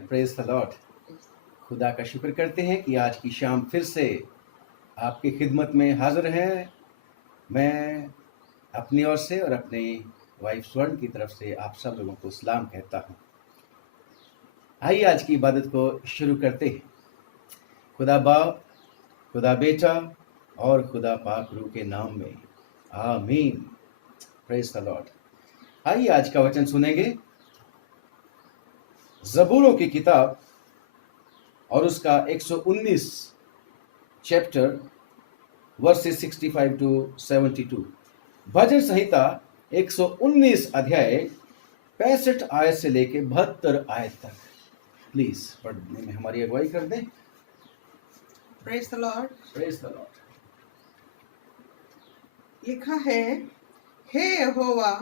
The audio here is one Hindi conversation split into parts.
Praise the Lord. खुदा का शुक्र करते हैं कि आज की शाम फिर से आपकी खिदमत में हाजिर हैं। मैं अपनी ओर से और अपनी वाइफ स्वर्ण की तरफ से आप सब लोगों को सलाम कहता हूं। आइए आज की इबादत को शुरू करते हैं। खुदा बाप, खुदा बेटा और खुदा पाक रूह के नाम में आमीन। Praise the Lord. आइए आज का वचन सुनेंगे ज़बूरों की किताब और उसका 119 चैप्टर वर्सेस 65 टू 72। भजन संहिता 119 अध्याय 65 आयत से लेके 72 आयत तक। प्लीज पढ़ने में हमारी अगुवाई कर दें। Praise the Lord. Praise the Lord. लिखा है, हे यहोवा,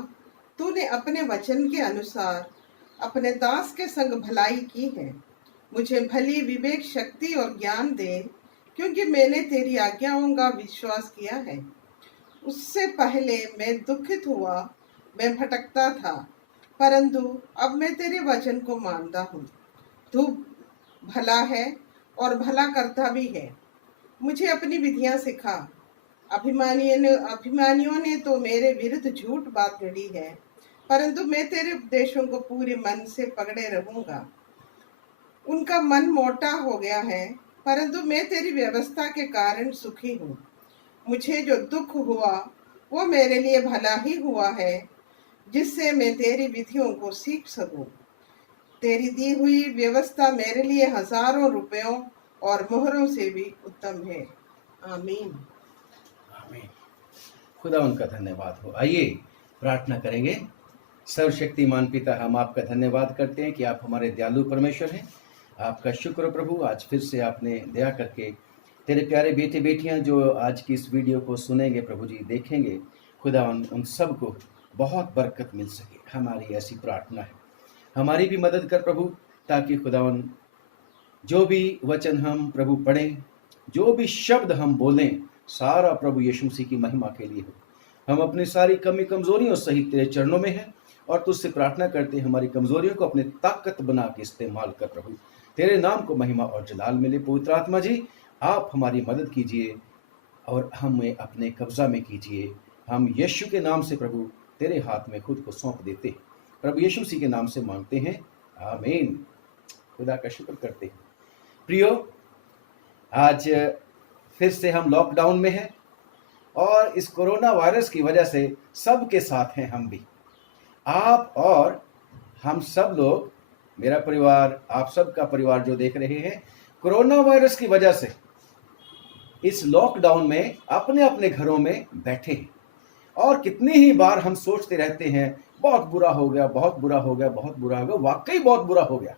तूने अपने वचन के अनुसार अपने दास के संग भलाई की है। मुझे भली विवेक, शक्ति और ज्ञान दे, क्योंकि मैंने तेरी आज्ञाओं का विश्वास किया है। उससे पहले मैं दुखित हुआ, मैं भटकता था, परंतु अब मैं तेरे वचन को मानता हूँ। तू भला है और भला करता भी है। मुझे अपनी विधियां सिखा। अभिमानियों ने तो मेरे विरुद्ध झूठ बात गढ़ी है, परंतु मैं तेरे उपदेशों को पूरे मन से पकड़े रहूंगा। उनका मन मोटा हो गया है, परंतु मैं तेरी व्यवस्था के कारण सुखी हूँ। मुझे जो दुख हुआ वो मेरे लिए भला ही हुआ है, जिससे मैं तेरी विधियों को सीख सकूं। तेरी दी हुई व्यवस्था मेरे लिए हजारों रुपयों और मोहरों से भी उत्तम है। आमीन। आमीन। खुदा उनका धन्यवाद हो। आइए प्रार्थना करेंगे। सर्वशक्तिमान पिता, हम आपका धन्यवाद करते हैं कि आप हमारे दयालु परमेश्वर हैं। आपका शुक्र प्रभु, आज फिर से आपने दया करके तेरे प्यारे बेटे बेटियां जो आज की इस वीडियो को सुनेंगे प्रभु जी, देखेंगे, खुदा उन सब को बहुत बरकत मिल सके। हमारी ऐसी प्रार्थना है। हमारी भी मदद कर प्रभु, ताकि खुदावन जो भी वचन हम प्रभु पढ़ें, जो भी शब्द हम बोलें, सारा प्रभु यीशु मसीह की महिमा के लिए हो। हम अपनी सारी कमी कमजोरियों सहित तेरे चरणों में हैं और तुझसे प्रार्थना करते हैं हमारी कमजोरियों को अपने ताकत बना के इस्तेमाल कर प्रभु। तेरे नाम को महिमा और जलाल मिले। पवित्र आत्मा जी, आप हमारी मदद कीजिए और हमें अपने कब्जा में कीजिए। हम यीशु के नाम से प्रभु तेरे हाथ में खुद को सौंप देते हैं। प्रभु यीशु मसीह के नाम से मांगते हैं, आमीन। खुदा का शुक्र करते हैं। प्रियो, आज फिर से हम लॉकडाउन में हैं और इस कोरोना वायरस की वजह से सबके साथ हैं हम भी। आप और हम सब लोग, मेरा परिवार, आप सबका परिवार जो देख रहे हैं, कोरोना वायरस की वजह से इस लॉकडाउन में अपने अपने घरों में बैठे हैं। और कितनी ही बार हम सोचते रहते हैं, बहुत बुरा हो गया, बहुत बुरा हो गया, बहुत बुरा हो गया। वाकई बहुत बुरा हो गया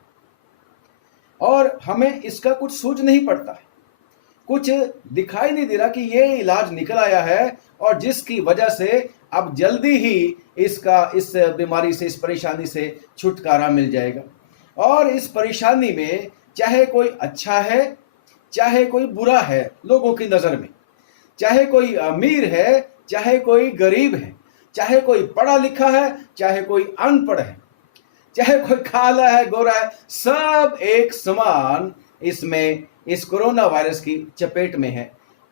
और हमें इसका कुछ सूझ नहीं पड़ता है। कुछ दिखाई नहीं दे रहा कि ये इलाज निकल आया है और जिसकी वजह से अब जल्दी ही इस बीमारी से, इस परेशानी से छुटकारा मिल जाएगा। और इस परेशानी में चाहे कोई अच्छा है, चाहे कोई बुरा है लोगों की नजर में, चाहे कोई अमीर है, चाहे कोई गरीब है, चाहे कोई पढ़ा लिखा है, चाहे कोई अनपढ़ है, चाहे कोई काला है, गोरा है, सब एक समान इसमें इस कोरोना वायरस की चपेट में है।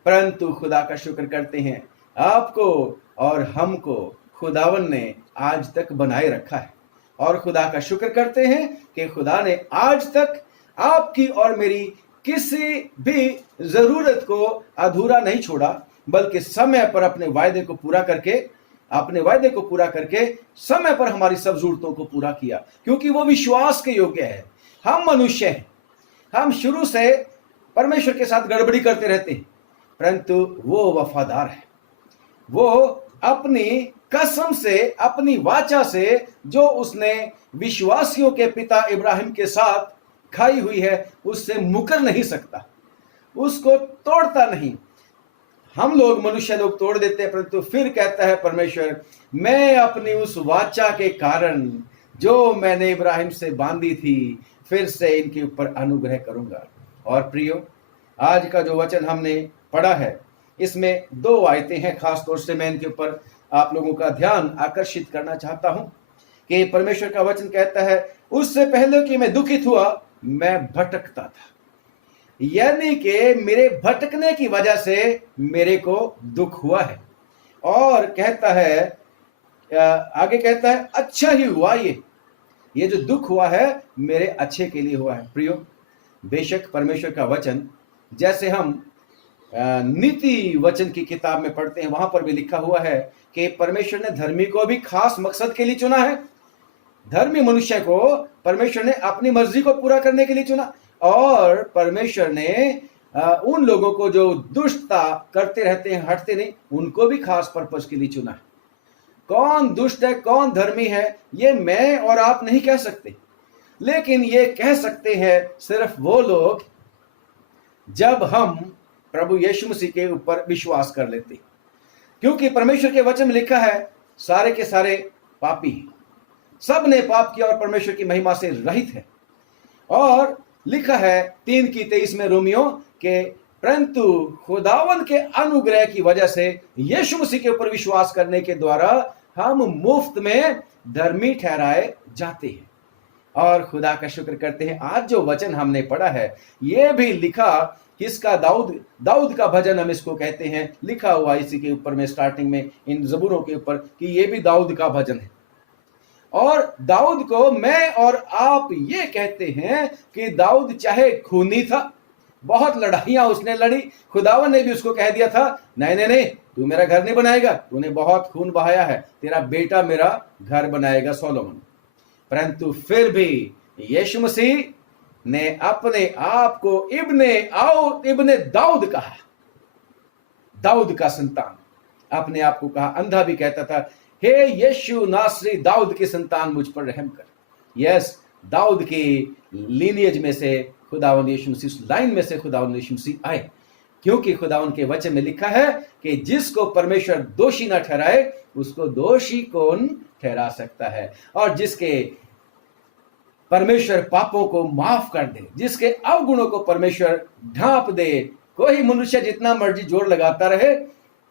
परंतु खुदा का शुक्र करते हैं, आपको और हमको खुदावन ने आज तक बनाए रखा है। और खुदा का शुक्र करते हैं कि खुदा ने आज तक आपकी और मेरी किसी भी जरूरत को अधूरा नहीं छोड़ा, बल्कि समय पर अपने वायदे को पूरा करके समय पर हमारी सब जरूरतों को पूरा किया, क्योंकि वो विश्वास के योग्य है। हम मनुष्य हैं, हम शुरू से परमेश्वर के साथ गड़बड़ी करते रहते हैं, परंतु वो वफादार है। वो अपनी कसम से, अपनी वाचा से, जो उसने विश्वासियों के पिता इब्राहिम के साथ खाई हुई है, उससे मुकर नहीं सकता, उसको तोड़ता नहीं। हम लोग, मनुष्य लोग तोड़ देते हैं, परंतु फिर कहता है परमेश्वर, मैं अपनी उस वाचा के कारण जो मैंने इब्राहिम से बांधी थी, फिर से इनके ऊपर अनुग्रह करूंगा। और प्रियो, आज का जो वचन हमने पढ़ा है, इसमें 2 आयतें हैं। खास तौर से मैं इनके ऊपर आप लोगों का ध्यान आकर्षित करना चाहता हूं कि परमेश्वर का वचन कहता है, उससे पहले कि मैं दुखित हुआ, मैं भटकता था। यानी कि मेरे भटकने की वजह से मेरे को दुख हुआ है। और कहता है, आगे कहता है, अच्छा ही हुआ ये जो दुख हुआ है मेरे अच्छे के लिए हुआ है। प्रियो, बेशक परमेश्वर का वचन, जैसे हम नीति वचन की किताब में पढ़ते हैं, वहां पर भी लिखा हुआ है कि परमेश्वर ने धर्मी को भी खास मकसद के लिए चुना है। धर्मी मनुष्य को परमेश्वर ने अपनी मर्जी को पूरा करने के लिए चुना, और परमेश्वर ने उन लोगों को जो दुष्टता करते रहते हैं, हटते नहीं, उनको भी खास पर्पस के लिए चुना है। कौन दुष्ट है, कौन धर्मी है, ये मैं और आप नहीं कह सकते, लेकिन ये कह सकते हैं सिर्फ वो लोग जब हम प्रभु यीशु मसीह के ऊपर विश्वास कर लेते। क्योंकि परमेश्वर के वचन में लिखा है, सारे के सारे पापी हैं, सब ने पाप किया और परमेश्वर की महिमा से रहित है। और लिखा है 3:23 में रोमियो के, परंतु खुदावन के अनुग्रह की वजह से यीशु मसीह के ऊपर विश्वास करने के द्वारा हम मुफ्त में धर्मी ठहराए जाते हैं। और खुदा का शुक्र करते हैं, आज जो वचन हमने पढ़ा है ये भी लिखा किसका, दाऊद का भजन हम इसको कहते हैं, लिखा हुआ इसी के ऊपर में, स्टार्टिंग में इन जबूरों के ऊपर, कि ये भी दाऊद का भजन है। और दाऊद को मैं और आप ये कहते हैं कि दाऊद चाहे खूनी था, बहुत लड़ाइयां उसने लड़ी, खुदावन ने भी उसको कह दिया था, नहीं नहीं नहीं, तू मेरा घर नहीं बनाएगा, तूने बहुत खून बहाया है, तेरा बेटा मेरा घर बनाएगा, सोलोमन। परंतु फिर भी यीशु मसीह ने अपने आप को इब्ने दाऊद कहा, दाऊद का संतान अपने आप को कहा। अंधा भी कहता था, हे यीशु नासरी, दाऊद की संतान मुझ पर रहम कर। यस, दाऊद की लीनियज में से खुदावंद यीशु मसीह, लाइन में से खुदावंद यीशु मसीह आए। क्योंकि खुदावंद के वचन में लिखा है कि जिसको परमेश्वर दोषी ना ठहराए उसको दोषी कौन ठहरा सकता है। और जिसके परमेश्वर पापों को माफ कर दे, जिसके अवगुणों को परमेश्वर ढांप दे, कोई मनुष्य जितना मर्जी जोर लगाता रहे,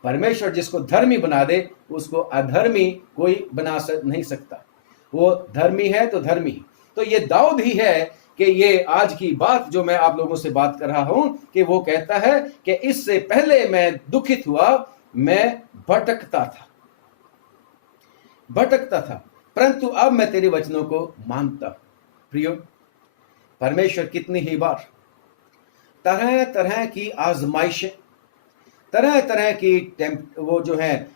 परमेश्वर जिसको धर्मी बना दे उसको अधर्मी कोई बना नहीं सकता। वो धर्मी है तो धर्मी। तो ये दाऊद ही है कि ये आज की बात जो मैं आप लोगों से बात कर रहा हूं, कि वो कहता है कि इससे पहले मैं दुखित हुआ, मैं भटकता था, परंतु अब मैं तेरे वचनों को मानता। प्रियो, परमेश्वर कितनी ही बार तरह तरह की आजमाइशें, तरह तरह की वो जो है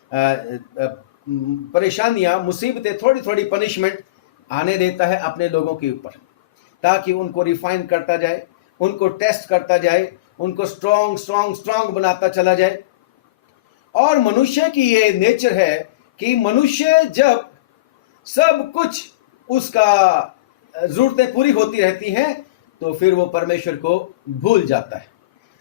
परेशानियां, मुसीबतें, थोड़ी थोड़ी पनिशमेंट आने देता है अपने लोगों के ऊपर, ताकि उनको रिफाइन करता जाए, उनको टेस्ट करता जाए, उनको स्ट्रॉन्ग बनाता चला जाए। और मनुष्य की ये नेचर है कि मनुष्य जब सब कुछ उसका जरूरतें पूरी होती रहती हैं तो फिर वो परमेश्वर को भूल जाता है।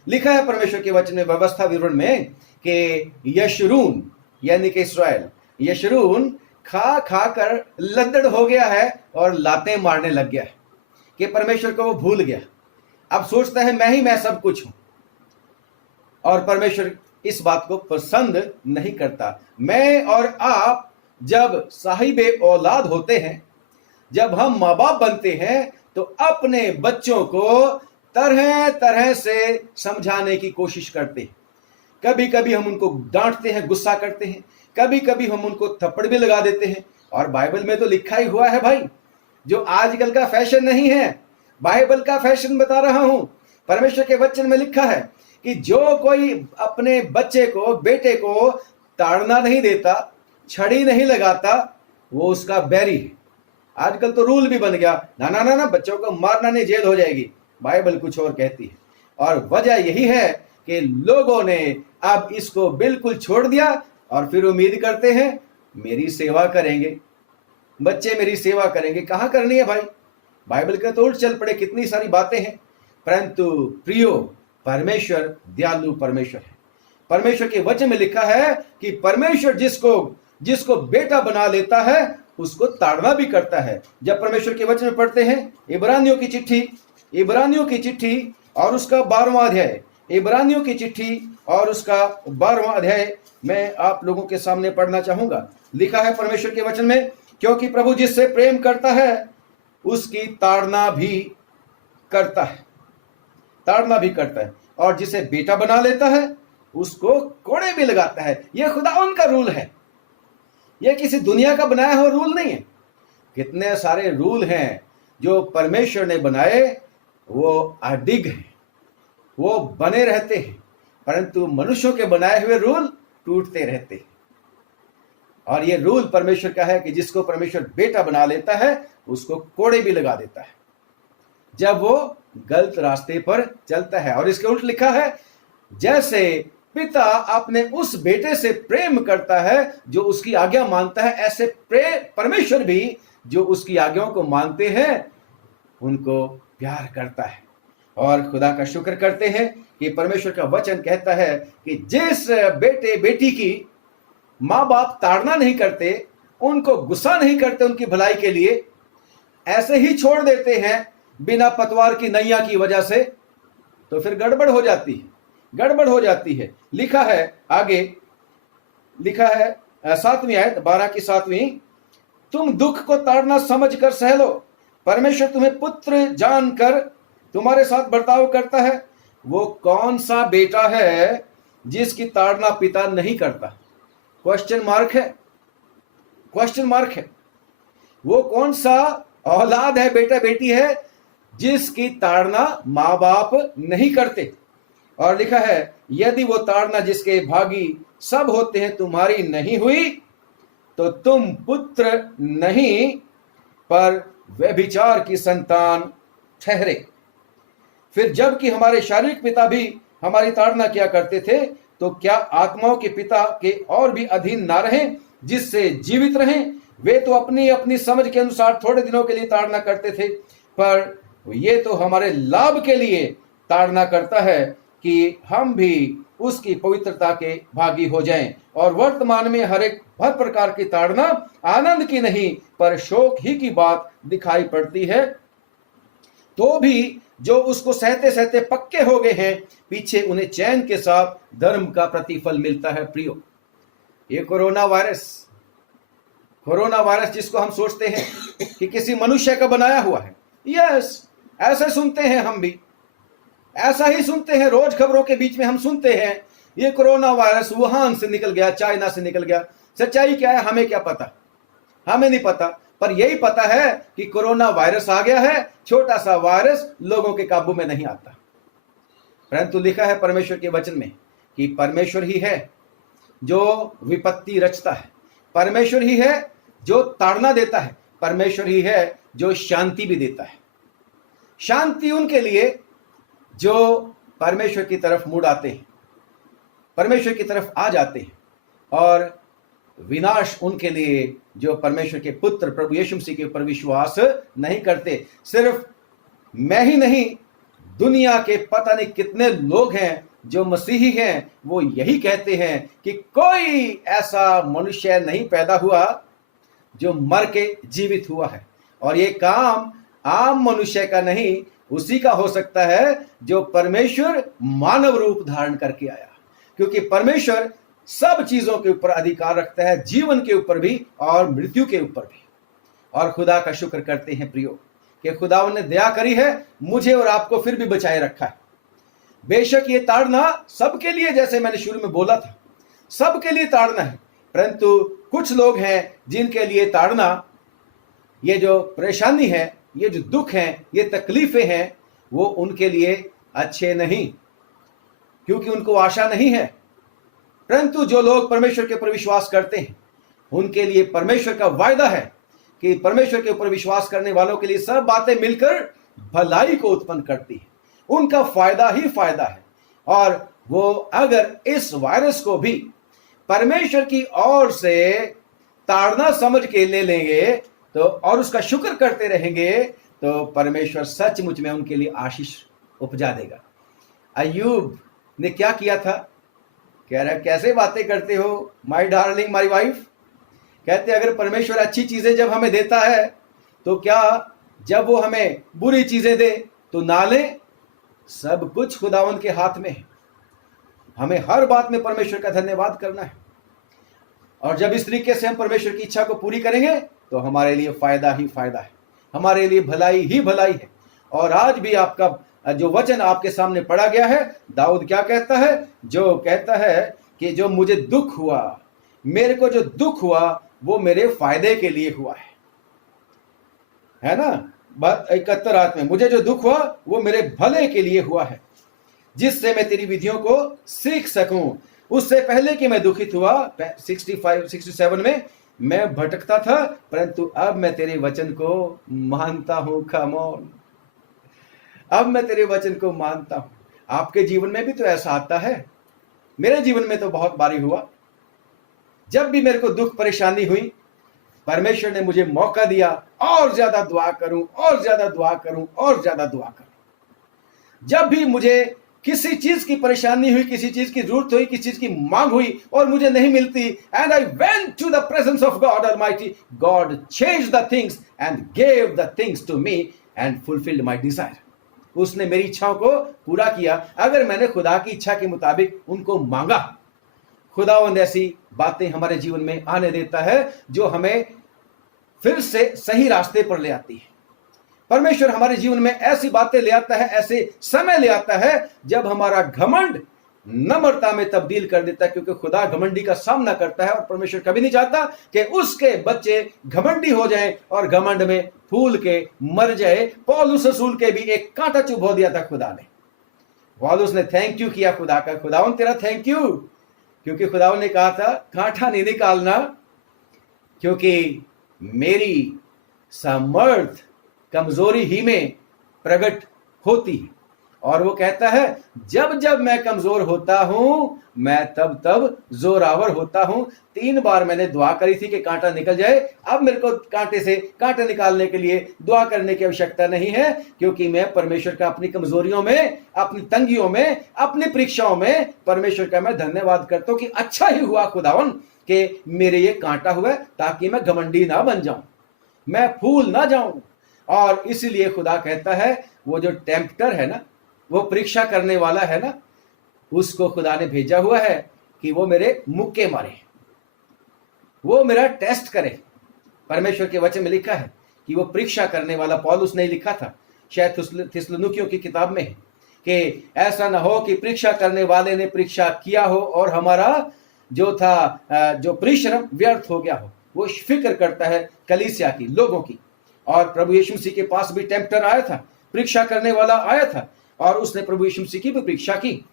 लिखा है परमेश्वर के वचन में, व्यवस्था विवरण में, कि यशरून यानी कि इस्राएल, यशरून खा खा कर लद्दड़ हो गया है और लातें मारने लग गया है, कि परमेश्वर को वो भूल गया। अब सोचता है मैं सब कुछ हूं, और परमेश्वर इस बात को पसंद नहीं करता। मैं और आप जब साहिबे औलाद होते हैं, जब हम माँ बाप बनते हैं, तो अपने बच्चों को तरह तरह से समझाने की कोशिश करते हैं। कभी कभी हम उनको डांटते हैं, गुस्सा करते हैं, कभी कभी हम उनको थप्पड़ भी लगा देते हैं। और बाइबल में तो लिखा ही हुआ है भाई, जो आजकल का फैशन नहीं है, बाइबल का फैशन बता रहा हूं। परमेश्वर के वचन में लिखा है कि जो कोई अपने बच्चे को, बेटे को ताड़ना नहीं देता, छड़ी नहीं लगाता, वो उसका बैरी है। आजकल तो रूल भी बन गया, ना बच्चों को मारना नहीं, जेल हो जाएगी। बाइबल कुछ और कहती है। और वजह यही है कि लोगों ने अब इसको बिल्कुल छोड़ दिया और फिर उम्मीद करते हैं मेरी सेवा करेंगे, बच्चे मेरी सेवा करेंगे। कहां करनी है भाई, बाइबल के तो उल्ट चल पड़े, कितनी सारी बातें हैं। परंतु प्रियो, परमेश्वर दयालु परमेश्वर है। परमेश्वर के वचन में लिखा है कि परमेश्वर जिसको बेटा बना लेता है उसको ताड़ना भी करता है। जब परमेश्वर के वचन में पढ़ते हैं इब्रानियों की चिट्ठी और उसका 12वां अध्याय, इब्रानियों की चिट्ठी और उसका 12वां अध्याय मैं आप लोगों के सामने पढ़ना चाहूंगा। लिखा है परमेश्वर के वचन में, क्योंकि प्रभु जिससे प्रेम करता है उसकी ताड़ना भी करता है, ताड़ना भी करता है, और जिसे बेटा बना लेता है उसको कोड़े भी लगाता है। यह खुदावन का रूल है, यह किसी दुनिया का बनाया हुआ रूल नहीं है। कितने सारे रूल हैं जो परमेश्वर ने बनाए, वो अडिग हैं, वो बने रहते हैं, परंतु मनुष्यों के बनाए हुए रूल टूटते रहते हैं। और ये रूल परमेश्वर का है कि जिसको परमेश्वर बेटा बना लेता है उसको कोड़े भी लगा देता है जब वो गलत रास्ते पर चलता है। और इसके उल्ट लिखा है, जैसे पिता अपने उस बेटे से प्रेम करता है जो उसकी आज्ञा मानता है, ऐसे परमेश्वर भी जो उसकी आज्ञाओं को मानते हैं उनको प्यार करता है। और खुदा का शुक्र करते हैं कि परमेश्वर का वचन कहता है कि जिस बेटे बेटी की माँ बाप ताड़ना नहीं करते, उनको गुस्सा नहीं करते उनकी भलाई के लिए, ऐसे ही छोड़ देते हैं बिना पतवार की नैया की वजह से, तो फिर गड़बड़ हो जाती है, गड़बड़ हो जाती है। लिखा है आगे, लिखा है 7वीं आयत 12 की 7वीं, तुम दुख को ताड़ना समझ कर सह लो, परमेश्वर तुम्हें पुत्र जानकर तुम्हारे साथ बर्ताव करता है। वो कौन सा बेटा है जिसकी ताड़ना पिता नहीं करता? क्वेश्चन मार्क है, क्वेश्चन मार्क है। वो कौन सा औलाद है, बेटा बेटी है जिसकी ताड़ना माँ बाप नहीं करते? और लिखा है, यदि वो ताड़ना जिसके भागी सब होते हैं तुम्हारी नहीं हुई तो तुम पुत्र नहीं पर व्यभिचार की संतान ठहरे। फिर जबकि हमारे शारीरिक पिता भी हमारी ताड़ना किया करते थे, तो क्या आत्माओं के पिता के और भी अधीन ना रहें जिससे जीवित रहें? वे तो अपनी अपनी समझ के अनुसार थोड़े दिनों के लिए ताड़ना करते थे, पर ये तो हमारे लाभ के लिए ताड़ना करता है कि हम भी उसकी पवित्रता के भागी हो जाएं। और वर्तमान में हर प्रकार की ताड़ना आनंद की नहीं पर शोक ही की बात दिखाई पड़ती है, तो भी जो उसको सहते सहते पक्के हो गए हैं, पीछे उन्हें चैन के साथ धर्म का प्रतिफल मिलता है। प्रियो, ये कोरोना वायरस जिसको हम सोचते हैं कि किसी मनुष्य का बनाया हुआ है, यस, ऐसे सुनते हैं, हम भी ऐसा ही सुनते हैं। रोज खबरों के बीच में हम सुनते हैं ये कोरोना वायरस वुहान से निकल गया, चाइना से निकल गया। सच्चाई क्या है हमें क्या पता, हमें नहीं पता, पर यही पता है कि कोरोना वायरस आ गया है। छोटा सा वायरस लोगों के काबू में नहीं आता, परंतु लिखा है परमेश्वर के वचन में कि परमेश्वर ही है जो विपत्ति रचता है, परमेश्वर ही है जो ताड़ना देता है, परमेश्वर ही है जो शांति भी देता है। शांति उनके लिए जो परमेश्वर की तरफ मुड़ आते हैं, परमेश्वर की तरफ आ जाते हैं, और विनाश उनके लिए जो परमेश्वर के पुत्र प्रभु यीशु मसीह के ऊपर विश्वास नहीं करते। सिर्फ मैं ही नहीं, दुनिया के पता नहीं कितने लोग हैं जो मसीही हैं, वो यही कहते हैं कि कोई ऐसा मनुष्य नहीं पैदा हुआ जो मर के जीवित हुआ है। और ये काम आम मनुष्य का नहीं, उसी का हो सकता है जो परमेश्वर मानव रूप धारण करके आया, क्योंकि परमेश्वर सब चीजों के ऊपर अधिकार रखता है, जीवन के ऊपर भी और मृत्यु के ऊपर भी। और खुदा का शुक्र करते हैं प्रियो कि खुदावन ने दया करी है, मुझे और आपको फिर भी बचाए रखा है। बेशक ये ताड़ना सबके लिए, जैसे मैंने शुरू में बोला था, सबके लिए ताड़ना है, परंतु कुछ लोग हैं जिनके लिए ताड़ना, ये जो परेशानी है, ये जो दुख हैं, ये तकलीफें हैं, वो उनके लिए अच्छे नहीं, क्योंकि उनको आशा नहीं है। परंतु जो लोग परमेश्वर के ऊपर विश्वास करते हैं, उनके लिए परमेश्वर का वायदा है कि परमेश्वर के ऊपर विश्वास करने वालों के लिए सब बातें मिलकर भलाई को उत्पन्न करती है, उनका फायदा ही फायदा है। और वो अगर इस वायरस को भी परमेश्वर की ओर से ताड़ना समझ के ले लेंगे तो और उसका शुक्र करते रहेंगे, तो परमेश्वर सचमुच में उनके लिए आशीष उपजा देगा। अय्यूब ने क्या किया था? कह रहा, कैसे बातें करते हो माय डार्लिंग माय वाइफ। कहते अगर परमेश्वर अच्छी चीजें जब हमें देता है तो क्या जब वो हमें बुरी चीजें दे तो ना लें? सब कुछ खुदावन के हाथ में है, हमें हर बात में परमेश्वर का धन्यवाद करना है। और जब इस तरीके से हम परमेश्वर की इच्छा को पूरी करेंगे तो हमारे लिए फायदा ही फायदा है, हमारे लिए भलाई ही भलाई है। और आज भी आपका जो वचन आपके सामने पढ़ा गया है, दाऊद क्या कहता है? जो कहता है कि जो मुझे दुख हुआ, मेरे को जो दुख हुआ वो मेरे फायदे के लिए हुआ है ना? बात 71 आयत में, मुझे जो दुख हुआ वो मेरे भले के लिए हुआ है, जिससे मैं तेरी विधियों को सीख सकूं। उससे पहले कि मैं दुखित हुआ, 67 में, मैं भटकता था, परंतु अब मैं तेरे वचन को मानता हूं। कम ऑन, अब मैं तेरे वचन को मानता हूं। आपके जीवन में भी तो ऐसा आता है, मेरे जीवन में तो बहुत बारी हुआ। जब भी मेरे को दुख परेशानी हुई, परमेश्वर ने मुझे मौका दिया और ज्यादा दुआ करूं, और ज्यादा दुआ करूं, और ज्यादा दुआ करूं। जब भी मुझे किसी चीज की परेशानी हुई, किसी चीज की जरूरत हुई, किसी चीज की मांग हुई और मुझे नहीं मिलती, and I went to the presence of God almighty, God changed the things and gave the things to me and fulfilled my desire. उसने मेरी इच्छाओं को पूरा किया, अगर मैंने खुदा की इच्छा के मुताबिक उनको मांगा। खुदावंद ऐसी बातें हमारे जीवन में आने देता है जो हमें फिर से सही रास्ते पर ले आती है। परमेश्वर हमारे जीवन में ऐसी बातें ले आता है, ऐसे समय ले आता है जब हमारा घमंड नम्रता में तब्दील कर देता है, क्योंकि खुदा घमंडी का सामना करता है और परमेश्वर कभी नहीं चाहता कि उसके बच्चे घमंडी हो जाएं और घमंड में फूल के मर जाए। पौलुस रसूल के भी एक कांटा चुभो दिया था खुदा ने। पौलुस ने थैंक यू किया खुदा का, खुदावन तेरा थैंक यू, क्योंकि खुदावन ने कहा था कांटा नहीं निकालना, क्योंकि मेरी सामर्थ कमजोरी ही में प्रकट होती है। और वो कहता है जब जब मैं कमजोर होता हूं, मैं तब तब जोरावर होता हूं। 3 बार मैंने दुआ करी थी कि कांटा निकल जाए। अब मेरे को कांटे से कांटा निकालने के लिए दुआ करने की आवश्यकता नहीं है, क्योंकि मैं परमेश्वर का अपनी कमजोरियों में, अपनी तंगियों में, अपनी परीक्षाओं में परमेश्वर का मैं धन्यवाद करता हूं कि अच्छा ही हुआ खुदावन कि मेरे ये कांटा हुआ, ताकि मैं घमंडी ना बन जाऊं, मैं फूल ना जाऊं। और इसलिए खुदा कहता है वो जो टेम्पटर है ना, वो परीक्षा करने वाला है ना, उसको खुदा ने भेजा हुआ है कि वो मेरे मुक्के मारे, वो मेरा टेस्ट करे। परमेश्वर के वचन में लिखा है कि वो परीक्षा करने वाला, पौलुस ने लिखा था, शायद थिस्सलुनीकियों की किताब में है, कि ऐसा ना हो कि परीक्षा करने वाले ने परीक्षा किया हो और हमारा जो था जो परिश्रम व्यर्थ हो गया हो। वो फिक्र करता है कलीसिया की, लोगों की। और प्रभु यीशु मसीह के पास भी टेम्पटर आया था, परीक्षा करने वाला आया था, और उसने प्रभु यीशु मसीह की भी परीक्षा की।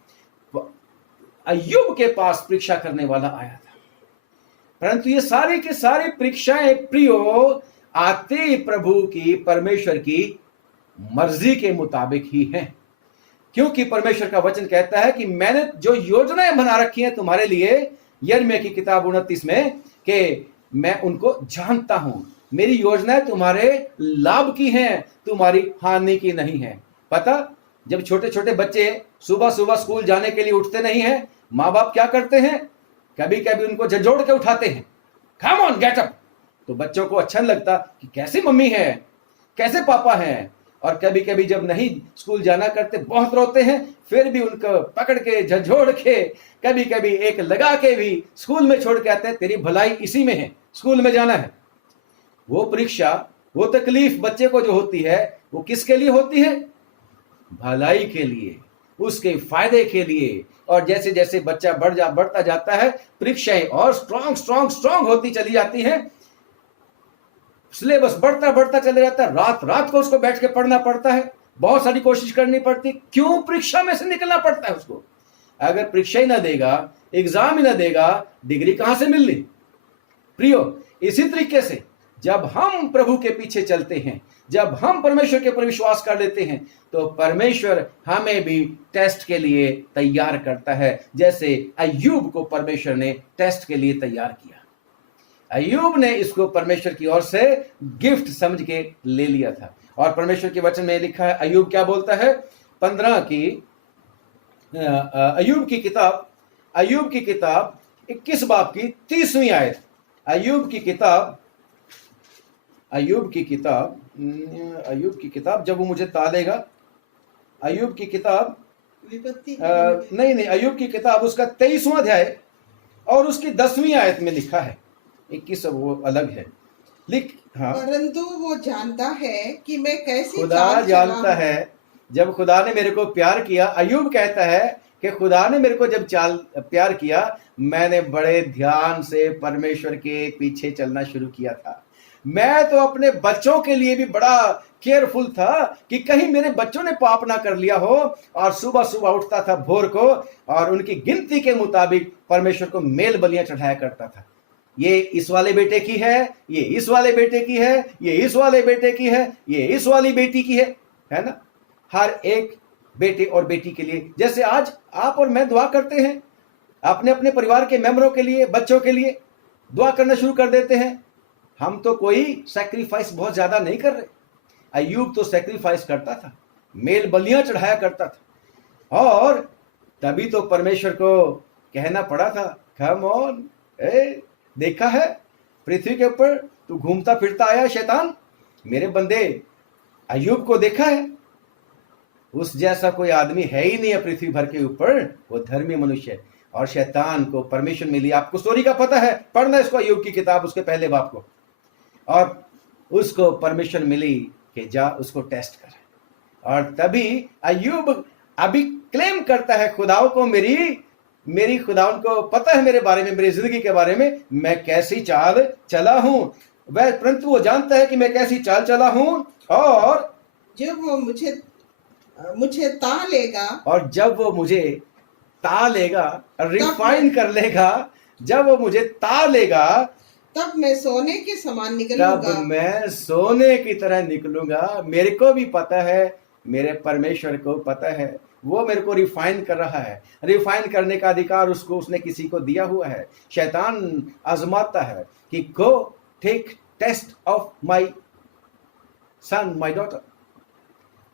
अय्यूब के पास परीक्षा करने वाला आया था, परंतु ये सारे के सारे परीक्षाएं प्रियो आते प्रभु की, परमेश्वर की मर्जी के मुताबिक ही हैं। क्योंकि परमेश्वर का वचन कहता है कि मैंने जो योजनाएं बना रखी हैं तुम्हारे लिए, यिर्मयाह की किताब 29 में, कि मैं उनको जानता हूं, मेरी योजनाएं तुम्हारे लाभ की हैं, तुम्हारी हानि की नहीं है। पता, जब छोटे छोटे बच्चे सुबह सुबह स्कूल जाने के लिए उठते नहीं हैं, माँ बाप क्या करते हैं? कभी कभी उनको झंझोड़ के उठाते हैं, कम ऑन गेट अप। तो बच्चों को अच्छा नहीं लगता कि कैसी मम्मी है, कैसे पापा हैं। और कभी कभी जब नहीं स्कूल जाना करते, बहुत रोते हैं, फिर भी उनको पकड़ के झंझोड़ के, कभी कभी एक लगा के भी स्कूल में छोड़ के आते हैं। तेरी भलाई इसी में है, स्कूल में जाना है। वो परीक्षा, वो तकलीफ बच्चे को जो होती है, वो किसके लिए होती है? भलाई के लिए, उसके फायदे के लिए। और जैसे जैसे बच्चा बढ़ता जाता है, परीक्षाएं और स्ट्रांग होती चली जाती हैं, सिलेबस बढ़ता चले जाता है, रात को उसको बैठ के पढ़ना पड़ता है, बहुत सारी कोशिश करनी पड़ती। क्यों? परीक्षा में से निकलना पड़ता है उसको। अगर परीक्षा ही ना देगा, एग्जाम ही ना देगा, डिग्री कहां से मिलनी? प्रियो, इसी तरीके से जब हम प्रभु के पीछे चलते हैं, जब हम परमेश्वर के ऊपर विश्वास कर लेते हैं, तो परमेश्वर हमें भी टेस्ट के लिए तैयार करता है, जैसे अय्यूब को परमेश्वर ने टेस्ट के लिए तैयार किया। अय्यूब ने इसको परमेश्वर की ओर से गिफ्ट समझ के ले लिया था। और परमेश्वर के वचन में लिखा है, अय्यूब क्या बोलता है? 15 की अय्यूब की किताब 21 बाब की 30वीं आयत। अय्यूब की किताब जब वो मुझे तालेगा, अय्यूब की किताब विपत्ति नहीं, अय्यूब की किताब उसका 23वां अध्याय और उसकी 10वीं आयत में लिखा है। 21 वो अलग है, हाँ, परंतु वो जानता है कि मैं कैसी खुदा चाल जानता चला है, जब खुदा ने मेरे को प्यार किया, अय्यूब कहता है कि खुदा ने मेरे को जब प्यार किया, मैंने बड़े ध्यान से परमेश्वर के पीछे चलना शुरू किया था। मैं तो अपने बच्चों के लिए भी बड़ा केयरफुल था कि कहीं मेरे बच्चों ने पाप ना कर लिया हो, और सुबह सुबह उठता था भोर को और उनकी गिनती के मुताबिक परमेश्वर को मेल बलियां चढ़ाया करता था। ये इस वाले बेटे की है, ये इस वाले बेटे की है, ये इस वाले बेटे की है, ये इस वाली बेटी की है ना। हर एक बेटे और बेटी के लिए, जैसे आज आप और मैं दुआ करते हैं अपने अपने परिवार के मेंबरों के लिए, बच्चों के लिए दुआ करना शुरू कर देते हैं। हम तो कोई सैक्रिफाइस बहुत ज्यादा नहीं कर रहे। अय्यूब तो सैक्रिफाइस करता था, मेल बलियां चढ़ाया करता था, और तभी तो परमेश्वर को कहना पड़ा था, कम ऑन, देखा है पृथ्वी के ऊपर तू घूमता फिरता आया शैतान, मेरे बंदे अय्यूब को देखा है, उस जैसा कोई आदमी है ही नहीं है पृथ्वी भर के ऊपर, वो धर्मी मनुष्य है। और शैतान को परमिशन मिली, आपको स्टोरी का पता है, पढ़ना इसको अय्यूब की किताब उसके पहले बाप को, और उसको परमिशन मिली कि जा उसको टेस्ट कर। और तभी अय्यूब अभी क्लेम करता है खुदाओं को, मेरी खुदाओं को पता है मेरे बारे में, मेरी जिंदगी के बारे में, मैं कैसी चाल चला हूं वह, परंतु वो जानता है कि मैं कैसी चाल चला हूं, और जब वो मुझे ता लेगा, और जब वो मुझे ता लेगा, रिफाइन कर लेगा, जब वो मुझे ता लेगा, तब मैं सोने के समान तब निकलूंगा। मैं सोने की तरह निकलूंगा। मेरे को भी पता है, मेरे परमेश्वर को पता है, वो मेरे को रिफाइन कर रहा है। रिफाइन करने का अधिकार उसने किसी को दिया हुआ है। शैतान आजमाता है कि go take test of my son my daughter,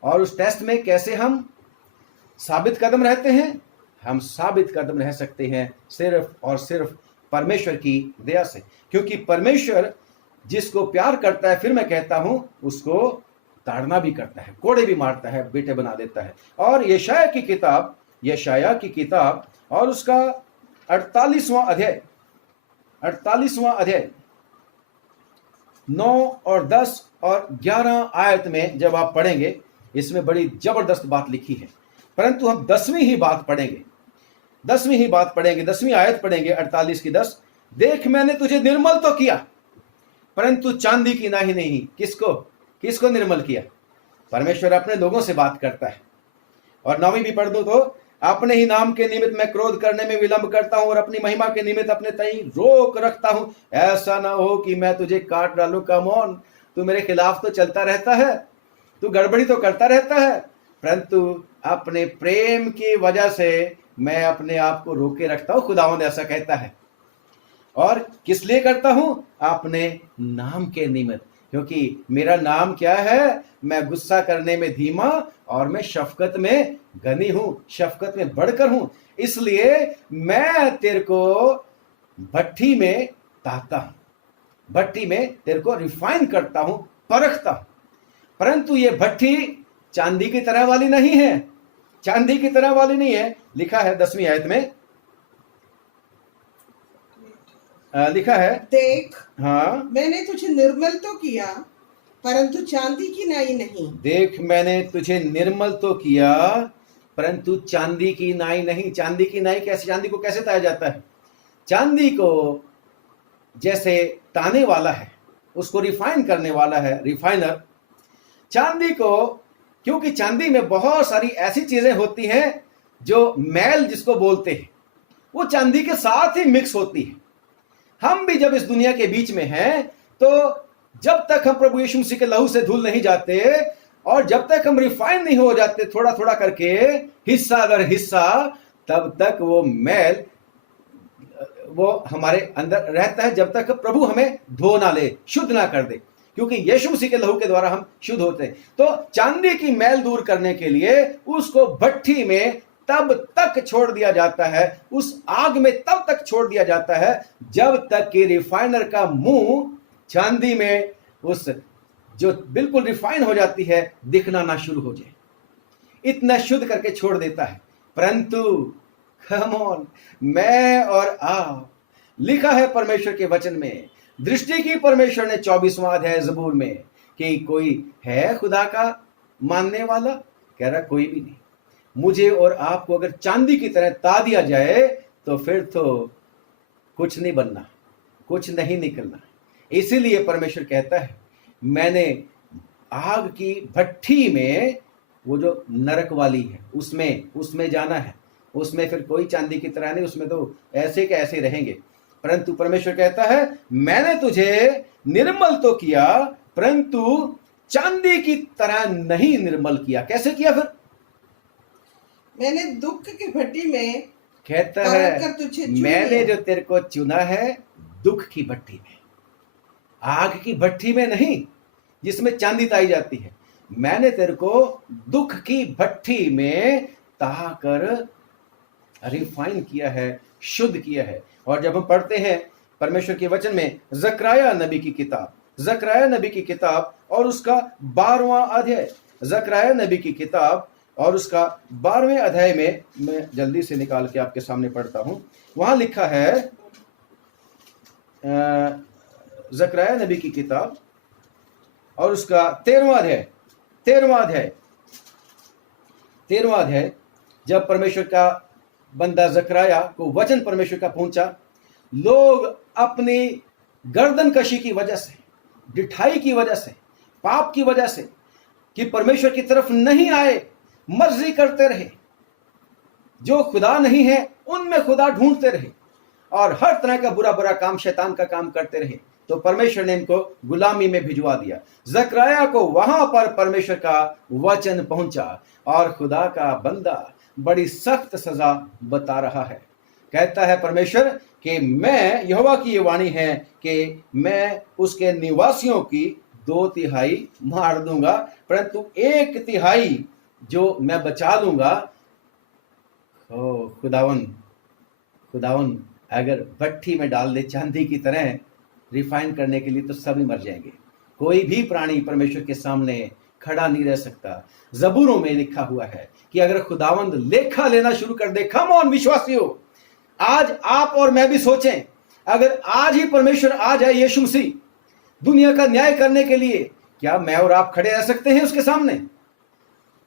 और उस टेस्ट में कैसे हम साबित कदम रहते हैं, हम साबित कदम रह सकते हैं सिर्फ और सिर्फ परमेश्वर की दया से, क्योंकि परमेश्वर जिसको प्यार करता है, फिर मैं कहता हूं, उसको ताड़ना भी करता है, कोड़े भी मारता है, बेटे बना देता है। और यशाया की किताब और उसका 48वां अध्याय 9 और 10 और 11 आयत में जब आप पढ़ेंगे, इसमें बड़ी जबरदस्त बात लिखी है। परंतु हम 10वीं ही बात पढ़ेंगे, 10वीं आयत पढ़ेंगे, 48 की 10। देख मैंने तुझे निर्मल तो किया, परंतु चांदी की नाई नहीं। किसको निर्मल किया? परमेश्वर अपने लोगों से बात करता है। और 9वीं भी पढ़ दूं तो, अपने ही नाम के निमित्त मैं क्रोध करने में विलंब करता हूं और अपनी महिमा के निमित्त अपने तई रोक रखता हूं, ऐसा ना हो कि मैं तुझे काट डालूं। कम ऑन, तू मेरे खिलाफ तो चलता रहता है, तू गड़बड़ी तो करता रहता है, परंतु अपने प्रेम की वजह से मैं अपने आप को रोके रखता हूं, खुदावंद ऐसा कहता है। और किस लिए करता हूं? अपने नाम के निमित्त, क्योंकि मेरा नाम क्या है? मैं गुस्सा करने में धीमा और मैं शफकत में घनी हूं, शफकत में बढ़कर हूं। इसलिए मैं तेरे को भट्टी में ताकता हूं, भट्टी में तेरे को रिफाइन करता हूं, परखता हूं। परंतु ये भट्टी चांदी की तरह वाली नहीं है, चांदी की तरह वाली नहीं है। लिखा है 10वीं आयत में, लिखा है, देख, हाँ, मैंने तुझे निर्मल तो किया, परंतु चांदी की नाई नहीं। देख मैंने तुझे निर्मल तो किया, परंतु चांदी की नाई नहीं। चांदी की नाई कैसे? चांदी को कैसे ताया जाता है? चांदी को जैसे ताने वाला है, उसको रिफाइन करने वाला है रिफाइनर। चांदी को, क्योंकि चांदी में बहुत सारी ऐसी चीजें होती हैं जो मैल जिसको बोलते हैं, वो चांदी के साथ ही मिक्स होती है। हम भी जब इस दुनिया के बीच में हैं, तो जब तक हम प्रभु यीशु मसीह के लहू से धुल नहीं जाते और जब तक हम रिफाइन नहीं हो जाते थोड़ा थोड़ा करके, हिस्सा अगर हिस्सा, तब तक वो मैल वो हमारे अंदर रहता है, जब तक प्रभु हमें धो ना ले, शुद्ध ना कर दे, क्योंकि यीशु मसीह के लहू के द्वारा हम शुद्ध होते हैं। तो चांदी की मैल दूर करने के लिए उसको भट्टी में तब तक छोड़ दिया जाता है, उस आग में तब तक छोड़ दिया जाता है, जब तक कि रिफाइनर का मुंह चांदी में उस जो बिल्कुल रिफाइन हो जाती है दिखना ना शुरू हो जाए, इतना शुद्ध करके छोड़ देता है। परंतु कम ऑन, मैं और आप, लिखा है परमेश्वर के वचन में, दृष्टि की परमेश्वर ने 24वां अध्याय ज़बूर में कि कोई है खुदा का मानने वाला? कह रहा कोई भी नहीं। मुझे और आपको अगर चांदी की तरह ता दिया जाए तो फिर तो कुछ नहीं बनना, कुछ नहीं निकलना। इसीलिए परमेश्वर कहता है मैंने आग की भट्ठी में, वो जो नरक वाली है उसमें जाना है। उसमें फिर कोई चांदी की तरह नहीं, उसमें तो ऐसे के ऐसे रहेंगे। परंतु परमेश्वर कहता है मैंने तुझे निर्मल तो किया परंतु चांदी की तरह नहीं निर्मल किया। कैसे किया? फिर मैंने दुख की भट्टी में कहता परख कर है तुझे चुन मैंने लिया। जो तेरे को चुना है दुख की भट्टी में, आग की भट्टी में नहीं जिसमें चांदी ताई जाती है। मैंने तेरे को दुख की भट्टी में ताकर रिफाइन किया है, शुद्ध किया है। और जब हम पढ़ते हैं परमेश्वर के वचन में जकराया नबी की किताब और उसका 12वां अध्याय, जकराया नबी की किताब और उसका 12वें अध्याय में मैं जल्दी से निकाल के आपके सामने पढ़ता हूं। वहां लिखा है जकराया नबी की किताब और उसका 13वां अध्याय, जब परमेश्वर का बंदा जकराया को वचन परमेश्वर का पहुंचा, लोग अपनी गर्दन कशी की वजह से, डिठाई की वजह से, पाप की वजह से कि परमेश्वर की तरफ नहीं आए, मर्जी करते रहे, जो खुदा नहीं है उनमें खुदा ढूंढते रहे और हर तरह का बुरा बुरा काम, शैतान का काम करते रहे। तो परमेश्वर ने इनको गुलामी में भिजवा दिया। जकराया को वहां पर परमेश्वर का वचन पहुंचा और खुदा का बंदा बड़ी सख्त सजा बता रहा है। कहता है परमेश्वर कि मैं, यहोवा की ये वाणी है कि मैं उसके निवासियों की 2/3 मार दूंगा परंतु 1/3 जो मैं बचा लूंगा। खुदावन अगर भट्टी में डाल दे चांदी की तरह रिफाइन करने के लिए तो सभी मर जाएंगे। कोई भी प्राणी परमेश्वर के सामने खड़ा नहीं रह सकता। ज़बूरों में लिखा हुआ है कि अगर खुदावंद लेखा लेना शुरू कर दे, कम ऑन विश्वासियों, आज आप और मैं भी सोचें, अगर आज ही परमेश्वर आ जाए, यीशु मसीह दुनिया का न्याय करने के लिए, क्या मैं और आप खड़े रह सकते हैं उसके सामने?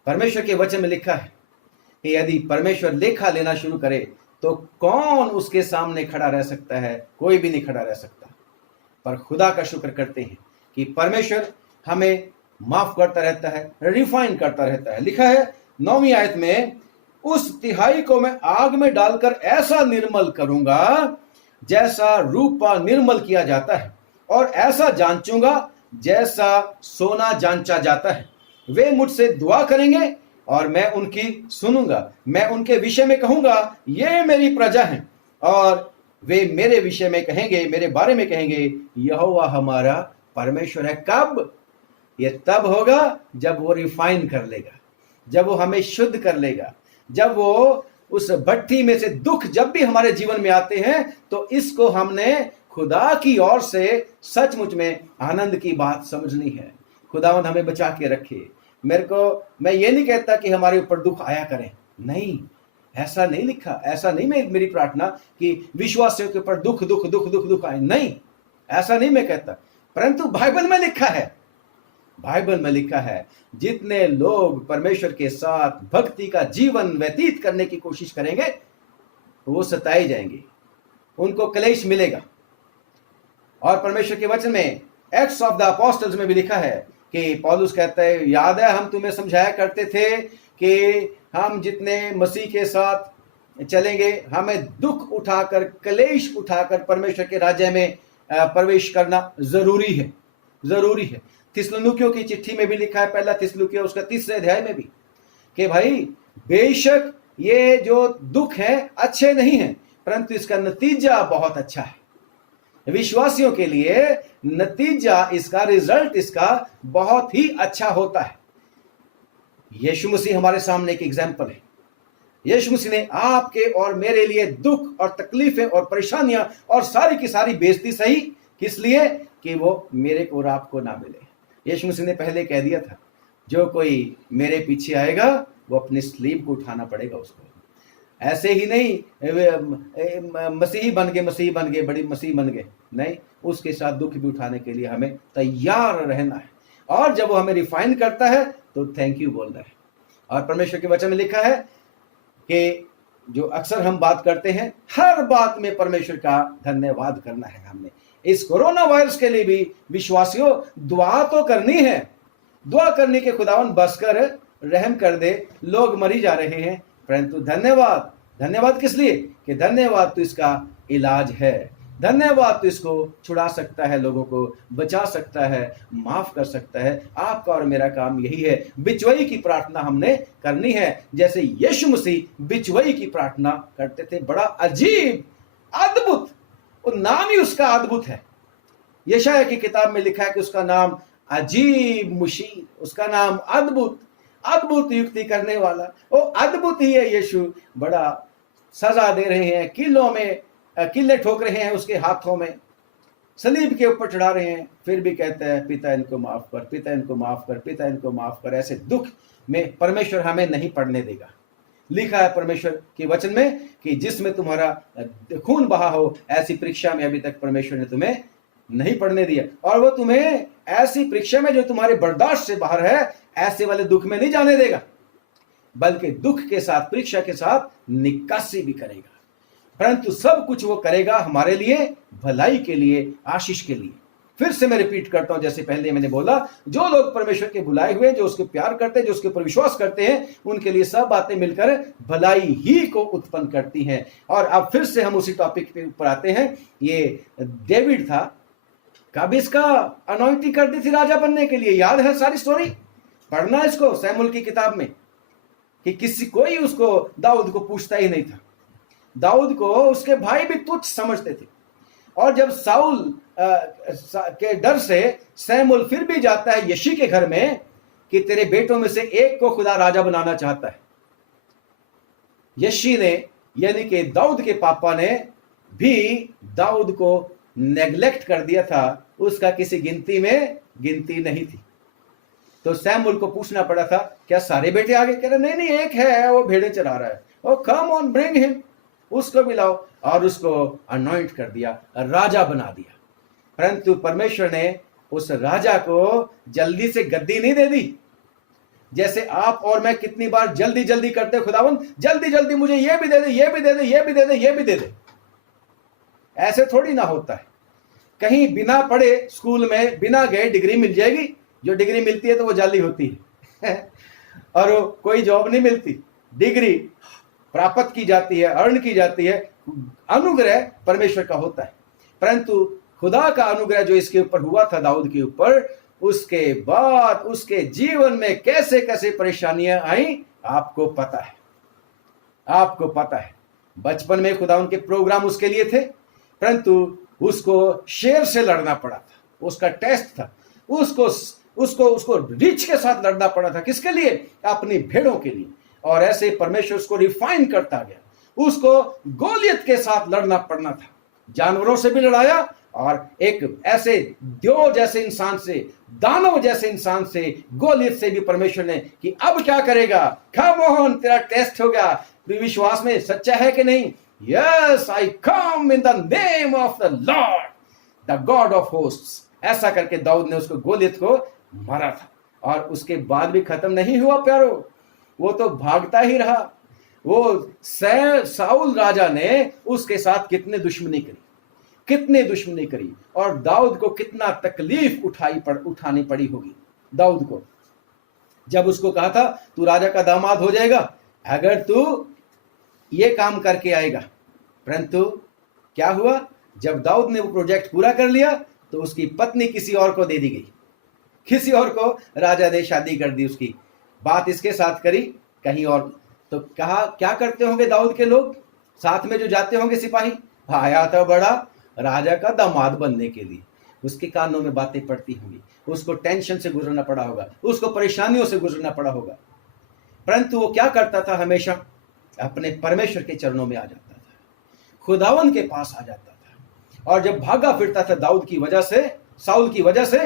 परमेश्वर के वचन में लिखा है कि यदि परमेश्वर लेखा लेना शुरू करे तो कौन उसके सामने खड़ा रह सकता है? कोई भी नहीं खड़ा रह सकता। पर खुदा का शुक्र करते हैं कि परमेश्वर हमें माफ करता रहता है, रिफाइन करता रहता है। लिखा है 9वीं आयत में, उस तिहाई को मैं आग में डालकर ऐसा निर्मल करूंगा जैसा रूपा निर्मल किया जाता है और ऐसा जांचूंगा जैसा सोना जांचा जाता है। वे मुझसे दुआ करेंगे और मैं उनकी सुनूंगा। मैं उनके विषय में कहूंगा ये मेरी प्रजा है और वे मेरे विषय में कहेंगे, मेरे बारे में कहेंगे यहोवा हमारा परमेश्वर है। कब? ये तब होगा जब वो रिफाइन कर लेगा, जब वो हमें शुद्ध कर लेगा, जब वो उस भट्टी में से दुख जब भी हमारे जीवन में आते हैं तो इसको हमने खुदा की ओर से सचमुच में आनंद की बात समझनी है। खुदावंद हमें बचा के रखे। मैं ये नहीं कहता कि हमारे ऊपर दुख आया करें, नहीं, ऐसा नहीं लिखा, ऐसा नहीं मेरी प्रार्थना कि विश्वासियों के ऊपर दुख दुख दुख दुख दुख आए, नहीं, ऐसा नहीं मैं कहता। परंतु बाइबल में लिखा है जितने लोग परमेश्वर के साथ भक्ति का जीवन व्यतीत करने की कोशिश करेंगे वो सताए जाएंगे, उनको क्लेश मिलेगा। और परमेश्वर के वचन में एक्ट्स ऑफ द अपोस्टल्स में भी लिखा है कि पौलुस कहता है, याद है हम तुम्हें समझाया करते थे कि हम जितने मसीह के साथ चलेंगे हमें दुख उठाकर, क्लेश उठाकर परमेश्वर के राज्य में प्रवेश करना जरूरी है। थिस्सलुनीकियों की चिट्ठी में भी लिखा है, पहला थिस्सलुनीकियों उसका 3 अध्याय में भी, कि भाई बेशक ये जो दुख है अच्छे नहीं है परंतु इसका नतीजा बहुत अच्छा है। विश्वासियों के लिए नतीजा, इसका रिजल्ट इसका बहुत ही अच्छा होता है। यीशु मसीह हमारे सामने एक एग्जाम्पल है। यीशु मसीह ने आपके और मेरे लिए दुख और तकलीफें और परेशानियां और सारी की सारी बेइज्जती सही, किस लिए? कि वो मेरे को और आपको ना मिले। यीशु मसीह ने पहले कह दिया था, जो कोई मेरे पीछे आएगा वो अपनी स्लीब को उठाना पड़ेगा उसको। ऐसे ही नहीं मसीही बन गए बड़ी मसीह बन गए, नहीं, उसके साथ दुख भी उठाने के लिए हमें तैयार रहना है। और जब वो हमें रिफाइन करता है तो थैंक यू बोलना है। और परमेश्वर के वचन में लिखा है कि जो अक्सर हम बात करते हैं, हर बात में परमेश्वर का धन्यवाद करना है। हमने इस कोरोना वायरस के लिए भी विश्वासियों दुआ तो करनी है, दुआ करने के खुदावन बस कर रहम कर दे, लोग मरी जा रहे हैं, परंतु धन्यवाद, धन्यवाद किस लिए? कि धन्यवाद तो इसका इलाज है, धन्यवाद तो इसको छुड़ा सकता है, लोगों को बचा सकता है, माफ कर सकता है। आपका और मेरा काम यही है, बिचवई की प्रार्थना हमने करनी है, जैसे यीशु मसीह बिचवई की प्रार्थना करते थे। बड़ा अजीब, अद्भुत, वो नाम ही उसका अद्भुत है। यशायाह की किताब में लिखा है कि उसका नाम अजीब मुशीर, उसका नाम अद्भुत, अद्भुत युक्ति करने वाला, वो अद्भुत ही है यीशु। बड़ा सजा दे रहे हैं, किले ठोक रहे हैं उसके हाथों में, सलीब के ऊपर चढ़ा रहे हैं, फिर भी कहते हैं पिता इनको माफ कर, पिता इनको माफ कर, पिता इनको माफ कर। ऐसे दुख में परमेश्वर हमें नहीं पड़ने देगा। लिखा है परमेश्वर के वचन में कि जिसमें तुम्हारा खून बहा हो, ऐसी परीक्षा में अभी तक परमेश्वर ने तुम्हें नहीं पड़ने दिया। और वो तुम्हें ऐसी परीक्षा में जो तुम्हारे बर्दाश्त से बाहर है, ऐसे वाले दुख में नहीं जाने देगा, बल्कि दुख के साथ, परीक्षा के साथ निकासी भी करेगा। परंतु सब कुछ वो करेगा हमारे लिए, भलाई के लिए, आशीष के लिए। फिर से मैं रिपीट करता हूं, जैसे पहले मैंने बोला, जो लोग परमेश्वर के बुलाए हुए, जो उसके प्यार करते हैं, जो उसके ऊपर विश्वास करते हैं, उनके लिए सब बातें मिलकर भलाई ही को उत्पन्न करती हैं। और अब फिर से हम उसी टॉपिक पे ऊपर आते हैं। ये डेविड था, कब इसका अनॉइंटिंग कर दी थी राजा बनने के लिए, याद है सारी स्टोरी? पढ़ना इसको शमूएल की किताब में, कि कोई उसको, दाऊद को पूछता ही नहीं था। दाऊद को उसके भाई भी तुच्छ समझते थे। और जब साउल के डर से शमूएल फिर भी जाता है यिशै के घर में कि तेरे बेटों में से एक को खुदा राजा बनाना चाहता है, यिशै ने, यानी कि दाऊद के पापा ने भी दाऊद को नेग्लेक्ट कर दिया था, उसका किसी गिनती नहीं थी। तो शमूएल को पूछना पड़ा था, क्या सारे बेटे आगे? कह रहे नहीं, एक है, वो भेड़ें चरा रहा है। ओ कम ऑन, ब्रिंग हिम, उसको भी लाओ। और उसको अनॉइंट कर दिया, राजा बना दिया। परंतु परमेश्वर ने उस राजा को जल्दी से गद्दी नहीं दे दी। जैसे आप और मैं कितनी बार जल्दी जल्दी करते, खुदावन जल्दी जल्दी मुझे ये भी दे दे, ये भी दे दे, ये भी दे दे, ये भी दे दे। ऐसे थोड़ी ना होता है। कहीं बिना पढ़े स्कूल में बिना गए डिग्री मिल जाएगी? जो डिग्री मिलती है तो वो जाली होती है और वो कोई जॉब नहीं मिलती। डिग्री प्राप्त की जाती है, अर्न की जाती है, अनुग्रह परमेश्वर का होता है। परंतु खुदा का अनुग्रह जो इसके ऊपर हुआ था, दाऊद के ऊपर, उसके बाद उसके जीवन में कैसे कैसे परेशानियां आई, आपको पता है, आपको पता है। बचपन में खुदा उनके प्रोग्राम उसके लिए थे, परंतु उसको शेर से लड़ना पड़ा था, उसका टेस्ट था। उसको रिच के साथ लड़ना पड़ा था। किसके लिए? अपनी भेड़ों के लिए। और ऐसे परमेश्वर उसको रिफाइन करता गया, उसको गोलियत के साथ लड़ना पड़ना था। जानवरों से भी लड़ाया और एक ऐसे द्यो जैसे इंसान से, दानव जैसे इंसान से, गोलियत से भी परमेश्वर ने कि अब क्या करेगा, कम ऑन, तेरा टेस्ट हो गया, विश्वास में सच्चा है कि नहीं? Yes, I come in the name of the Lord the God of hosts. ऐसा करके दाऊद ने उसको, गोलियत को मारा था। और उसके बाद भी खत्म नहीं हुआ प्यारो, वो तो भागता ही रहा। वो साउल राजा ने उसके साथ कितने दुश्मनी करी और दाऊद को कितना तकलीफ उठानी पड़ी होगी। दाऊद को जब उसको कहा था तू राजा का दामाद हो जाएगा अगर तू ये काम करके आएगा, परंतु क्या हुआ? जब दाऊद ने वो प्रोजेक्ट पूरा कर लिया तो उसकी पत्नी किसी और को दे दी गई, किसी और को राजा ने शादी कर दी। उसकी बात इसके साथ करी कहीं और। तो कहा क्या करते होंगे दाऊद के लोग, साथ में जो जाते होंगे सिपाही, आया था बड़ा राजा का दामाद बनने के लिए। उसके कानों में बातें पड़ती होंगी, उसको टेंशन से गुजरना पड़ा होगा, उसको परेशानियों से गुजरना पड़ा होगा, परंतु वो क्या करता था? हमेशा अपने परमेश्वर के चरणों में आ जाता था, खुदावन के पास आ जाता था। और जब भागा फिरता था दाऊद की वजह से, साउल की वजह से,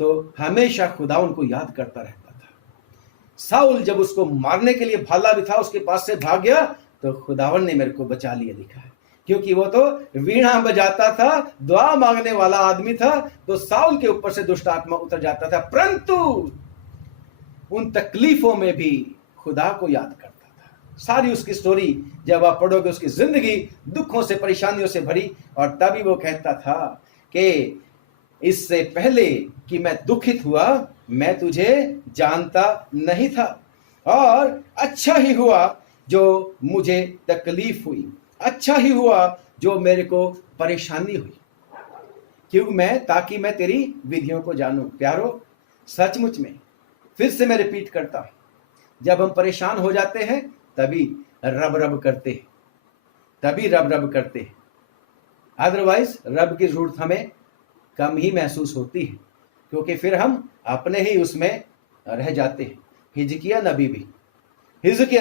तो हमेशा खुदावन को याद करता रहता था। साउल जब उसको मारने के लिए भाला भी था, उसके पास से भाग गया, तो खुदावन ने मेरे को बचा लिया लिखा है, क्योंकि वो तो वीणा बजाता था, दुआ मांगने वाला आदमी था, तो साउल के ऊपर से दुष्ट आत्मा उतर जाता था, परंतु उन तकलीफों में भी खुदा को याद करता था। सारी उसकी स्टोरी जब आप पढ़ोगे, उसकी जिंदगी दुखों से परेशानियों से भरी, और तभी वो कहता था कि इससे पहले कि मैं दुखित हुआ मैं तुझे जानता नहीं था, और अच्छा ही हुआ जो मुझे तकलीफ हुई, अच्छा ही हुआ जो मेरे को परेशानी हुई, क्यों मैं ताकि मैं तेरी विधियों को जानूं। प्यारो, सचमुच में फिर से मैं रिपीट करता हूं, जब हम परेशान हो जाते हैं तभी रब रब करते हैं, तभी रब रब करते हैं, अदरवाइज रब की जरूरत हमें कम ही महसूस होती है, क्योंकि फिर हम अपने ही उसमें रह जाते हैं। हिजकिया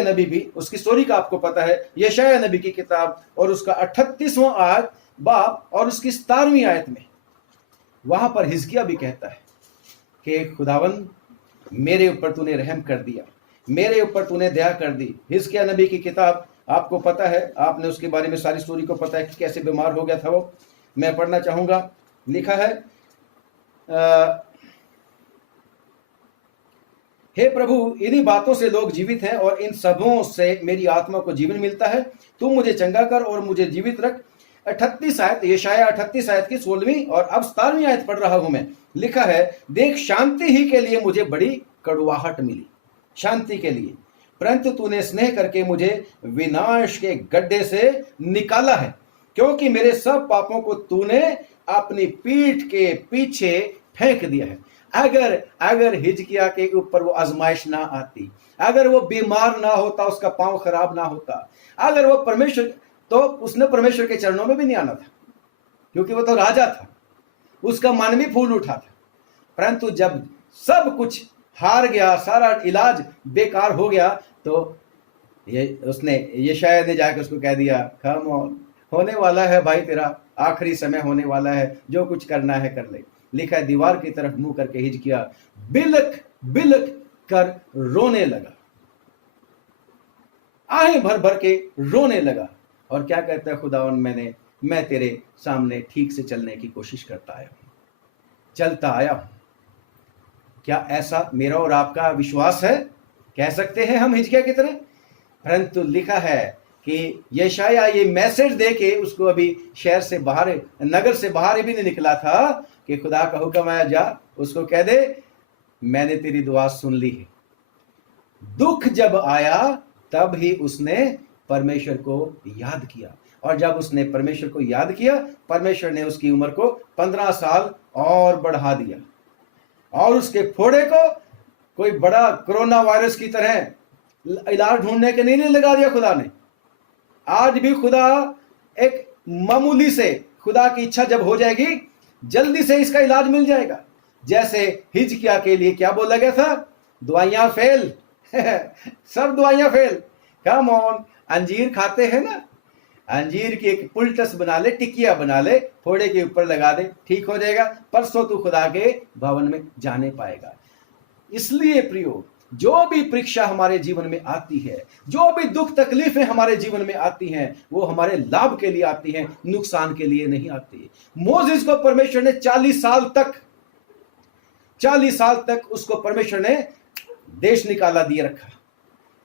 नबी भी उसकी स्टोरी का आपको पता है, यशायाह नबी की किताब और उसका 38वां आयत बाब और उसकी 17वीं आयत में वहां पर हिजकिया भी कहता है कि खुदावन मेरे ऊपर तूने रहम कर दिया, मेरे ऊपर तूने दया कर दी। हिजकिया नबी की किताब आपको पता है, आपने उसके बारे में सारी स्टोरी को पता है कि कैसे बीमार हो गया था वो। मैं पढ़ना चाहूंगा, लिखा है, हे प्रभु, इन्हीं बातों से लोग जीवित हैं और इन सबों से मेरी आत्मा को जीवन मिलता है। तू मुझे चंगा कर और मुझे जीवित रख। 38 आयत, यशायाह 38 आयत की 16वीं और अब 17वीं आयत पढ़ रहा हूं मैं। लिखा है, देख शांति ही के लिए मुझे बड़ी कड़वाहट मिली, शांति के लिए, परंतु तूने स्नेह करके मुझे विनाश के गड्ढे से निकाला है, क्योंकि मेरे सब पापों को तूने अपनी पीठ के पीछे फेंक दिया है। अगर हिजकिया के ऊपर वो आजमाइश ना आती, अगर वो बीमार ना होता, उसका पांव खराब ना होता, अगर वो परमेश्वर, तो उसने परमेश्वर के चरणों में भी नहीं आना था, क्योंकि वो तो राजा था, उसका मन भी फूल उठा था। परंतु जब सब कुछ हार गया, सारा इलाज बेकार हो गया, तो उसने यशायाह ने जाकर उसको कह दिया, कम ऑन, होने वाला है भाई, तेरा आखिरी समय होने वाला है, जो कुछ करना है कर ले। लिखा है, दीवार की तरफ मुंह करके हिजकिया बिलक बिलक कर रोने लगा, आहें भर भर के रोने लगा, और क्या कहता है खुदावन, मैं तेरे सामने ठीक से चलने की कोशिश करता आया हूं, चलता आया हूं। क्या ऐसा मेरा और आपका विश्वास है? कह सकते हैं हम हिजकिया की तरह? परंतु लिखा है कि यशायाह ये मैसेज दे के उसको अभी शहर से बाहर, नगर से बाहर भी नहीं निकला था कि खुदा का हुक्म आया, जा उसको कह दे मैंने तेरी दुआ सुन ली है। दुख जब आया तब ही उसने परमेश्वर को याद किया, और जब उसने परमेश्वर को याद किया, परमेश्वर ने उसकी उम्र को 15 साल और बढ़ा दिया, और उसके फोड़े को कोई बड़ा कोरोना वायरस की तरह इलाज ढूंढने के नहीं लगा दिया खुदा ने। आज भी खुदा एक मामूली से, खुदा की इच्छा जब हो जाएगी, जल्दी से इसका इलाज मिल जाएगा। जैसे हिजकिया के लिए क्या बोला गया था, दवाइयां फेल सब दवाइयां फेल। कम ऑन, अंजीर खाते हैं ना, अंजीर की एक पुलटस बना ले, टिकिया बना ले, फोड़े के ऊपर लगा दे, ठीक हो जाएगा, परसों तू खुदा के भवन में जाने पाएगा। इसलिए प्रियो, जो भी परीक्षा हमारे जीवन में आती है, जो भी दुख तकलीफें हमारे जीवन में आती हैं, वो हमारे लाभ के लिए आती हैं, नुकसान के लिए नहीं आती। मोसेस को परमेश्वर ने 40 साल तक उसको परमेश्वर ने देश निकाला दिए रखा।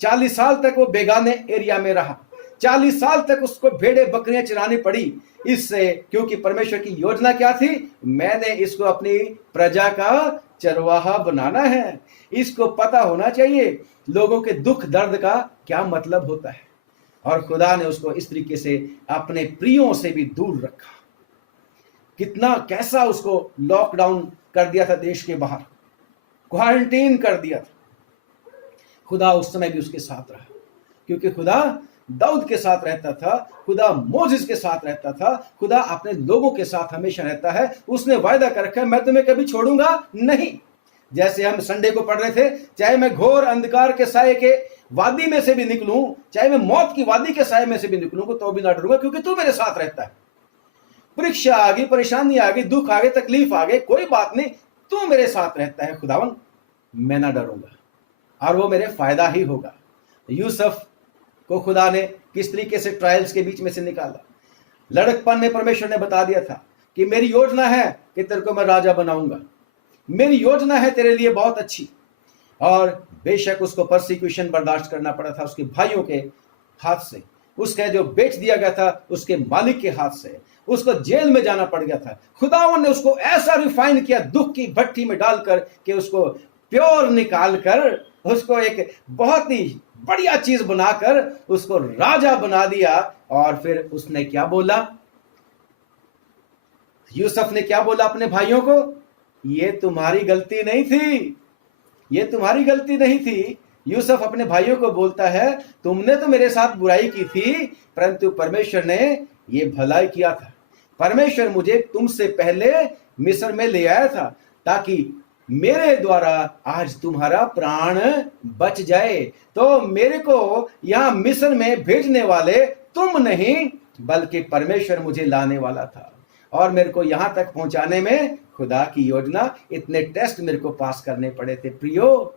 40 साल तक वो बेगाने एरिया में रहा, 40 साल तक उसको भेड़े बकरियां चरानी पड़ी, इससे, क्योंकि परमेश्वर की योजना क्या थी, मैंने इसको अपनी प्रजा का चरवाहा बनाना है। इसको पता होना चाहिए लोगों के दुख दर्द का क्या मतलब होता है, और खुदा ने उसको इस तरीके से अपने प्रियों से भी दूर रखा। कैसा उसको लॉकडाउन कर दिया था, देश के बाहर क्वारंटीन कर दिया था। खुदा उस समय भी उसके साथ रहा, क्योंकि खुदा दाऊद के साथ रहता था, खुदा मोसेस के साथ रहता था, खुदा अपने लोगों के साथ हमेशा रहता है। उसने वायदा कर रखा है, मैं तुम्हें कभी छोड़ूंगा नहीं। जैसे हम संडे को पढ़ रहे थे, चाहे मैं घोर अंधकार के साये के वादी में से भी निकलूं, चाहे मैं मौत की वादी के साये में से भी निकलूं, तो भी ना डरूंगा, क्योंकि तू मेरे साथ रहता है। परीक्षा आ गई, परेशानी आ गई, दुख आ गए, तकलीफ आ गए, कोई बात नहीं, तू मेरे साथ रहता है खुदावन, मैं ना डरूंगा, और वो मेरे फायदा ही होगा। यूसुफ को खुदा ने किस तरीके से ट्रायल्स के बीच में से निकाला। लड़कपन में परमेश्वर ने बता दिया था कि मेरी योजना है कि तेरे को मैं राजा बनाऊंगा, मेरी योजना है तेरे लिए बहुत अच्छी। और बेशक उसको परसिक्यूशन बर्दाश्त करना पड़ा था उसके भाइयों के हाथ से, उसका जो बेच दिया गया था उसके मालिक के हाथ से, उसको जेल में जाना पड़ गया था। खुदावन ने उसको ऐसा रिफाइन किया दुख की भट्टी में डालकर कि उसको प्योर निकाल कर उसको एक बहुत ही बढ़िया चीज बनाकर उसको राजा बना दिया। और फिर उसने क्या बोला, यूसुफ ने क्या बोला अपने भाइयों को, ये तुम्हारी गलती नहीं थी, ये तुम्हारी गलती नहीं थी। यूसुफ अपने भाइयों को बोलता है तुमने तो मेरे साथ बुराई की थी परंतु परमेश्वर ने ये भलाई किया था। परमेश्वर मुझे तुमसे पहले मिस्र में ले आया था ताकि मेरे द्वारा आज तुम्हारा प्राण बच जाए। तो मेरे को यहां मिस्र में भेजने वाले तुम नहीं बल्कि परमेश्वर मुझे लाने वाला था, और मेरे को यहां तक पहुंचाने में खुदा की योजना, इतने टेस्ट मेरे को पास करने पड़े थे। प्रियो,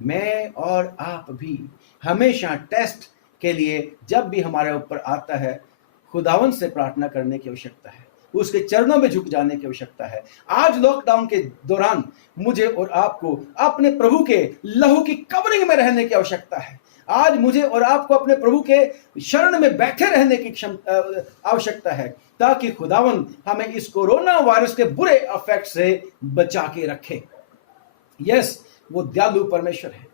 मैं और आप भी हमेशा टेस्ट के लिए जब भी हमारे ऊपर आता है खुदावन से प्रार्थना करने की आवश्यकता है, उसके चरणों में झुक जाने की आवश्यकता है। आज लॉकडाउन के दौरान मुझे और आपको अपने प्रभु के लहू की कवरिंग में रहने की आवश्यकता है। आज मुझे और आपको अपने प्रभु के शरण में बैठे रहने की आवश्यकता है ताकि खुदावन हमें इस कोरोना वायरस के बुरे इफेक्ट से बचा के रखे। यस, वो दयालु परमेश्वर है।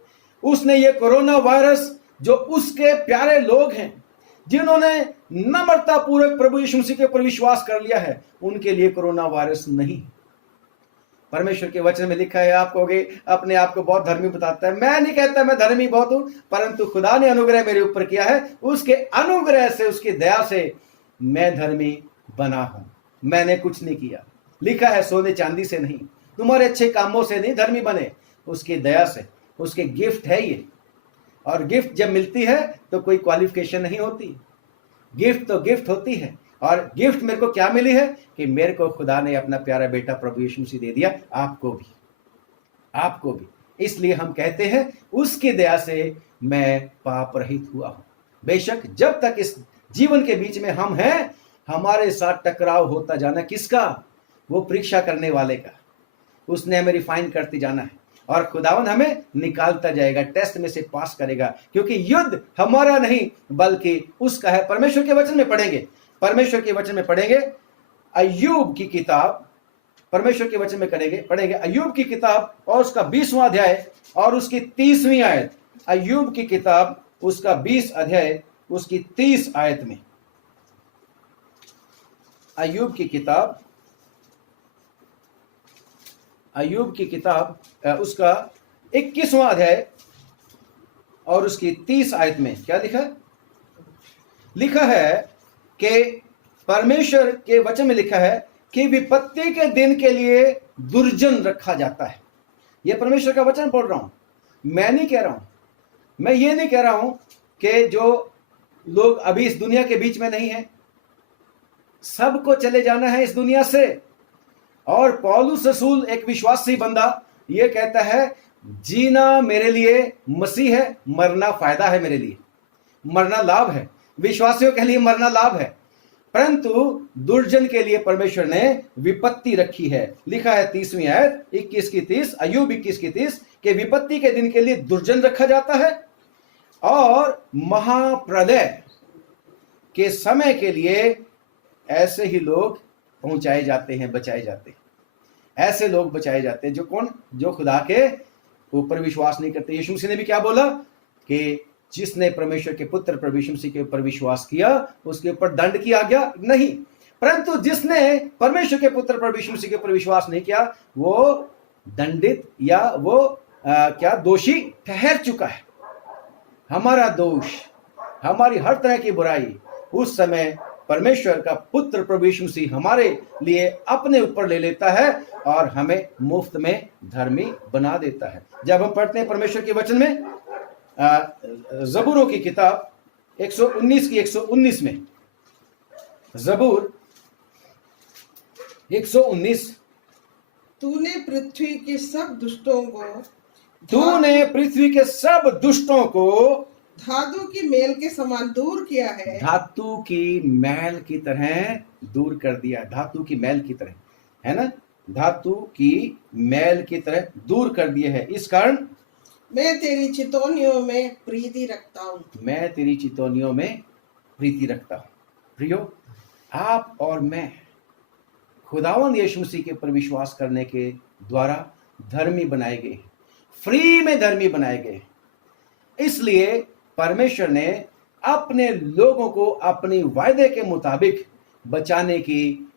उसने ये कोरोना वायरस, जो उसके प्यारे लोग हैं जिन्होंने नम्रता पूर्वक प्रभु यीशु मसीह के ऊपर विश्वास कर लिया है, उनके लिए कोरोना वायरस नहीं। परमेश्वर के वचन में लिखा है, आप कहोगे अपने आप को बहुत धर्मी बताता है। मैं नहीं कहता मैं धर्मी बहुत हूं, परंतु खुदा ने अनुग्रह मेरे ऊपर किया है, उसके अनुग्रह से, उसकी दया से मैं धर्मी बना हूं। मैंने कुछ नहीं किया। लिखा है सोने चांदी से नहीं, तुम्हारे अच्छे कामों से नहीं धर्मी बने, उसकी दया से, उसके गिफ्ट है ये। और गिफ्ट जब मिलती है तो कोई क्वालिफिकेशन नहीं होती, गिफ्ट तो गिफ्ट होती है। और गिफ्ट मेरे को क्या मिली है कि मेरे को खुदा ने अपना प्यारा बेटा प्रभु यीशु मसीह दे दिया, आपको भी, आपको भी। इसलिए हम कहते हैं उसकी दया से मैं पाप रहित हुआ हूं। बेशक जब तक इस जीवन के बीच में हम हैं, हमारे साथ टकराव होता जाना किसका, वो परीक्षा करने वाले का। उसने हमें रिफाइन करते जाना है और खुदावन हमें निकालता जाएगा, टेस्ट में से पास करेगा, क्योंकि युद्ध हमारा नहीं बल्कि उसका है। परमेश्वर के वचन में पढ़ेंगे, परमेश्वर के वचन में पढ़ेंगे अय्यूब की किताब, परमेश्वर के वचन में पढ़ेंगे अय्यूब की किताब और उसका 20वां अध्याय और उसकी 30वीं आयत। अय्यूब की किताब उसका 20 अध्याय उसकी 30 आयत में। अय्यूब की किताब, अय्यूब की किताब उसका 21वां अध्याय और उसकी 30 आयत में क्या लिखा, लिखा है कि परमेश्वर के वचन में लिखा है कि विपत्ति के दिन के लिए दुर्जन रखा जाता है। यह परमेश्वर का वचन पढ़ रहा हूं, मैं नहीं कह रहा हूं। मैं ये नहीं कह रहा हूं कि जो लोग अभी इस दुनिया के बीच में नहीं है, सबको चले जाना है इस दुनिया से। और पौलुस रसूल एक विश्वासी बंदा ये कहता है, जीना मेरे लिए मसीह है, मरना फायदा है मेरे लिए, मरना लाभ है। विश्वासियों के लिए मरना लाभ है, परंतु दुर्जन के लिए परमेश्वर ने विपत्ति रखी है। लिखा है 30वीं आयत 21 की 30, अय्यूब 21 की 30 के विपत्ति के दिन के लिए दुर्जन रखा जाता है और महाप्रलय के समय के लिए ऐसे ही लोग पहुंचाए जाते हैं, बचाए जाते हैं। ऐसे लोग बचाए जाते हैं जो कौन, जो खुदा के ऊपर विश्वास नहीं करते। यीशु मसीह ने भी क्या बोला कि जिसने परमेश्वर के पुत्र प्रभु यीशु मसीह के ऊपर विश्वास किया उसके ऊपर दंड की आज्ञा नहीं, परंतु जिसने परमेश्वर के पुत्र प्रभु यीशु मसीह के ऊपर विश्वास नहीं किया वो दंडित या वो क्या दोषी ठहर चुका है। हमारा दोष, हमारी हर तरह की बुराई उस समय परमेश्वर का पुत्र प्रभु यीशु मसीह हमारे लिए अपने ऊपर ले लेता है और हमें मुफ्त में धर्मी बना देता है। जब हम पढ़ते हैं परमेश्वर के वचन में जबूरों की किताब 119 की 119 में, जबूर 119, तूने पृथ्वी के सब दुष्टों को धातु की मेल के समान दूर किया है, धातु की मैल की तरह दूर कर दिया, धातु की मैल की तरह, है ना, धातु की मैल की तरह दूर कर दिया है। इस कारण मैं तेरी चितौनियों में प्रीति रखता हूँ। मैं तेरी चितौनियों में प्रीति रखता हूँ। प्रियो, आप और मैं खुदावंद यीशु मसीह के ऊपर विश्वास करने के द्वारा धर्मी बनाए गए, फ्री में धर्मी बनाए गए। इसलिए परमेश्वर ने अपने लोगों को अपनी वायदे के मुताबिक बचाने की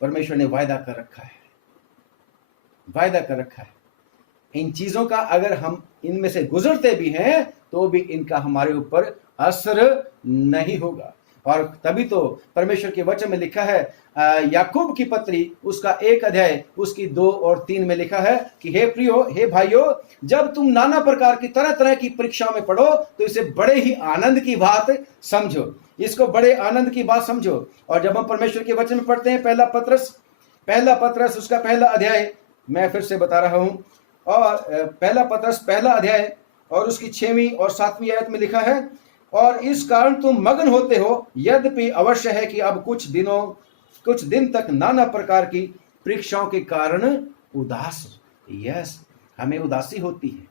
परमेश्वर ने वायदा कर रखा है, वायदा कर रखा है। इन चीजों का अगर हम इनमें से गुजरते भी हैं तो भी इनका हमारे ऊपर असर नहीं होगा। और तभी तो परमेश्वर के वचन में लिखा है, याकूब की पत्री उसका 1 अध्याय उसकी 2 और 3 में लिखा है कि हे प्रियो, हे भाइयों, जब तुम नाना प्रकार की तरह तरह की परीक्षाओं में पढ़ो तो इसे बड़े ही आनंद की बात समझो, इसको बड़े आनंद की बात समझो। और जब हम परमेश्वर के वचन में पढ़ते हैं, पहला पत्रस उसका 1 अध्याय, मैं फिर से बता रहा हूं, और पहला पत्रस 1 अध्याय और उसकी 6वीं और 7वीं आयत में लिखा है, और इस कारण तुम मगन होते हो, यद्यपि अवश्य है कि अब कुछ दिन तक नाना प्रकार की परीक्षाओं के कारण उदास, यस, हमें उदासी होती है,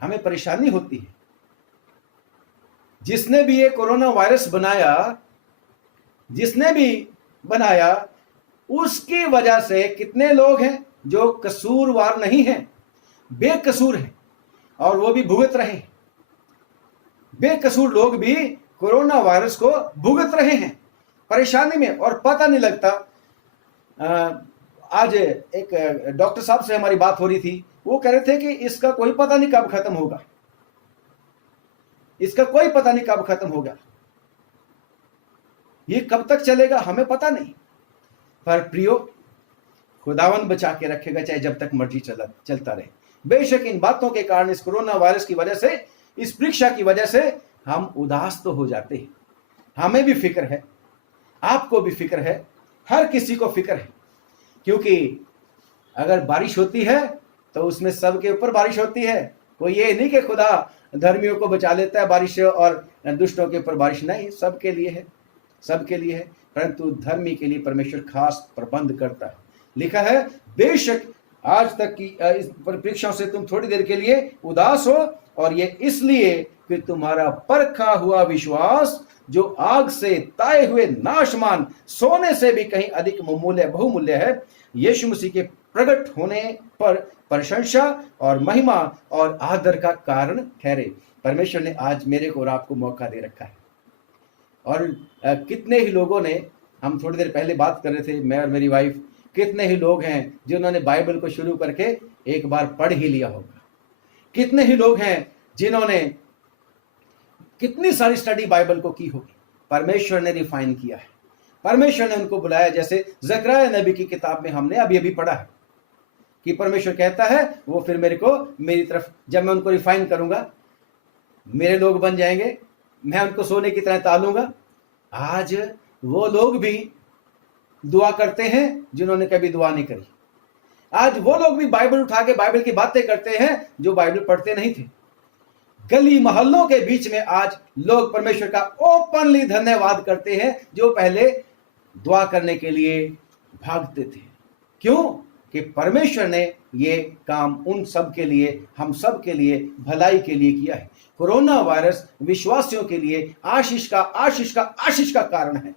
हमें परेशानी होती है। जिसने भी ये कोरोना वायरस बनाया, जिसने भी बनाया, उसकी वजह से कितने लोग हैं जो कसूरवार नहीं हैं, बेकसूर हैं, और वो भी भुगत रहे हैं। बेकसूर लोग भी कोरोना वायरस को भुगत रहे हैं परेशानी में, और पता नहीं लगता। आज एक डॉक्टर साहब से हमारी बात हो रही थी, वो कह रहे थे कि इसका कोई पता नहीं कब खत्म होगा, इसका कोई पता नहीं कब खत्म होगा, ये कब तक चलेगा हमें पता नहीं। पर प्रियो, खुदावन बचा के रखेगा, चाहे जब तक मर्जी चलता रहे। बेशक इन बातों के कारण, इस कोरोना वायरस की वजह से, इस परीक्षा की वजह से हम उदास तो हो जाते हैं। हमें भी फिक्र है, आपको भी फिक्र है, हर किसी को फिक्र है, क्योंकि अगर बारिश होती है तो उसमें सबके ऊपर बारिश होती है। कोई ये नहीं कि खुदा धर्मियों को बचा लेता है बारिश और दुष्टों के ऊपर बारिश, नहीं, सबके लिए है, सबके लिए है। परंतु धर्मी के लिए परमेश्वर खास प्रबंध करता है। लिखा है, बेशक आज तक की इस परीक्षाओं से तुम थोड़ी देर के लिए उदास हो, और ये इसलिए कि तुम्हारा परखा हुआ विश्वास, जो आग से ताए हुए नाशमान सोने से भी कहीं अधिक बहुमूल्य है, यीशु मसीह के प्रकट होने पर प्रशंसा और महिमा और आदर का कारण ठहरे। परमेश्वर ने आज मेरे को और आपको मौका दे रखा है। और कितने ही लोगों ने, हम थोड़ी देर पहले बात कर रहे थे, मैं और मेरी वाइफ, कितने ही लोग हैं जिन्होंने बाइबल को शुरू करके एक बार पढ़ ही लिया होगा। कितने ही लोग हैं जिन्होंने कितनी सारी स्टडी बाइबल को की होगी। परमेश्वर ने रिफाइन किया है, परमेश्वर ने उनको बुलाया। जैसे ज़करिया नबी की किताब में हमने अभी पढ़ा है कि परमेश्वर कहता है वो फिर मेरी तरफ, जब मैं उनको रिफाइन करूंगा, मेरे लोग बन जाएंगे, मैं उनको सोने की तरह तालूंगा। आज वो लोग भी दुआ करते हैं जिन्होंने कभी दुआ नहीं करी। आज वो लोग भी बाइबल उठा के बाइबल की बातें करते हैं जो बाइबल पढ़ते नहीं थे। गली मोहल्लों के बीच में आज लोग परमेश्वर का ओपनली धन्यवाद करते हैं, जो पहले दुआ करने के लिए भागते थे। क्यों? कि परमेश्वर ने ये काम उन सब के लिए, हम सब के लिए भलाई के लिए किया है। कोरोना वायरस विश्वासियों के लिए आशीष का कारण है।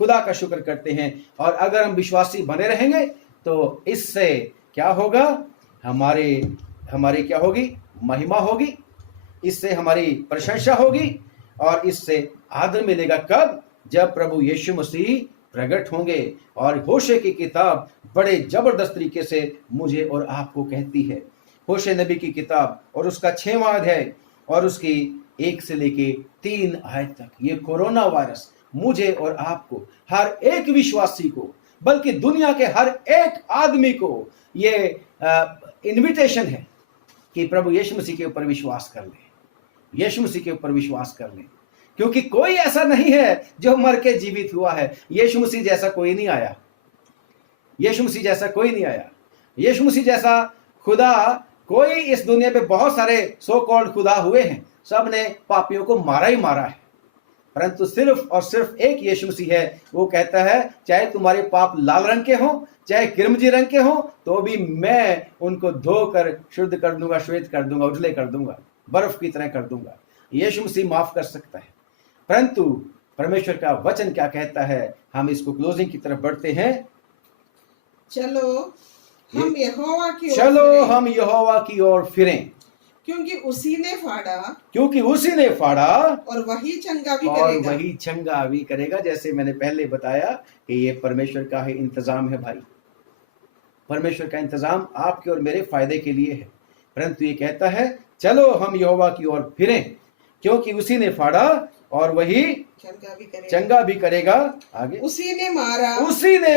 खुदा का शुक्र करते हैं। और अगर हम विश्वासी बने रहेंगे तो इससे क्या होगा? हमारी क्या होगी? महिमा होगी, इससे हमारी प्रशंसा होगी, और इससे आदर मिलेगा। कब? जब प्रभु यीशु मसीह प्रकट होंगे। और होशे की किताब बड़े जबरदस्त तरीके से मुझे और आपको कहती है। होशे नबी की किताब और उसका 6वां अध्याय और उसकी 1 से लेके 3 आयत तक, ये कोरोना वायरस मुझे और आपको, हर एक विश्वासी को, बल्कि दुनिया के हर एक आदमी को ये इनविटेशन है कि प्रभु यीशु मसीह के ऊपर विश्वास कर लें, यीशु मसीह के ऊपर विश्वास कर लें। क्योंकि कोई ऐसा नहीं है जो मर के जीवित हुआ है। यीशु मसीह जैसा कोई नहीं आया, यीशु मसीह जैसा कोई नहीं आया। यीशु मसीह जैसा खुदा, कोई इस दुनिया पे बहुत सारे सो कॉल्ड खुदा हुए हैं, सब ने पापियों को मारा ही मारा है, परंतु सिर्फ और सिर्फ एक यीशु मसीह है। वो कहता है चाहे तुम्हारे पाप लाल रंग के हों, चाहे किरमजी रंग के हों, तो भी मैं उनको धोकर शुद्ध कर दूंगा, श्वेत कर दूंगा, उजले कर दूंगा, बर्फ की तरह कर दूंगा। यीशु मसीह माफ कर सकता है। परंतु परमेश्वर का वचन क्या कहता है, हम इसको क्लोजिंग की तरफ बढ़ते हैं। चलो हम यहोवा की ओर चलो फिरें, हम यहोवा की ओर फिरें, क्योंकि उसी ने फाड़ा क्योंकि उसी ने फाड़ा और वही चंगा भी और करेगा। वही चंगा भी करेगा। जैसे मैंने पहले बताया कि ये परमेश्वर का ही इंतजाम है भाई। परमेश्वर का इंतजाम आपके और मेरे फायदे के लिए है। परंतु ये कहता है चलो हम यहोवा की ओर फिरें, क्योंकि उसी ने फाड़ा और वही चंगा भी करेगा। आगे उसी ने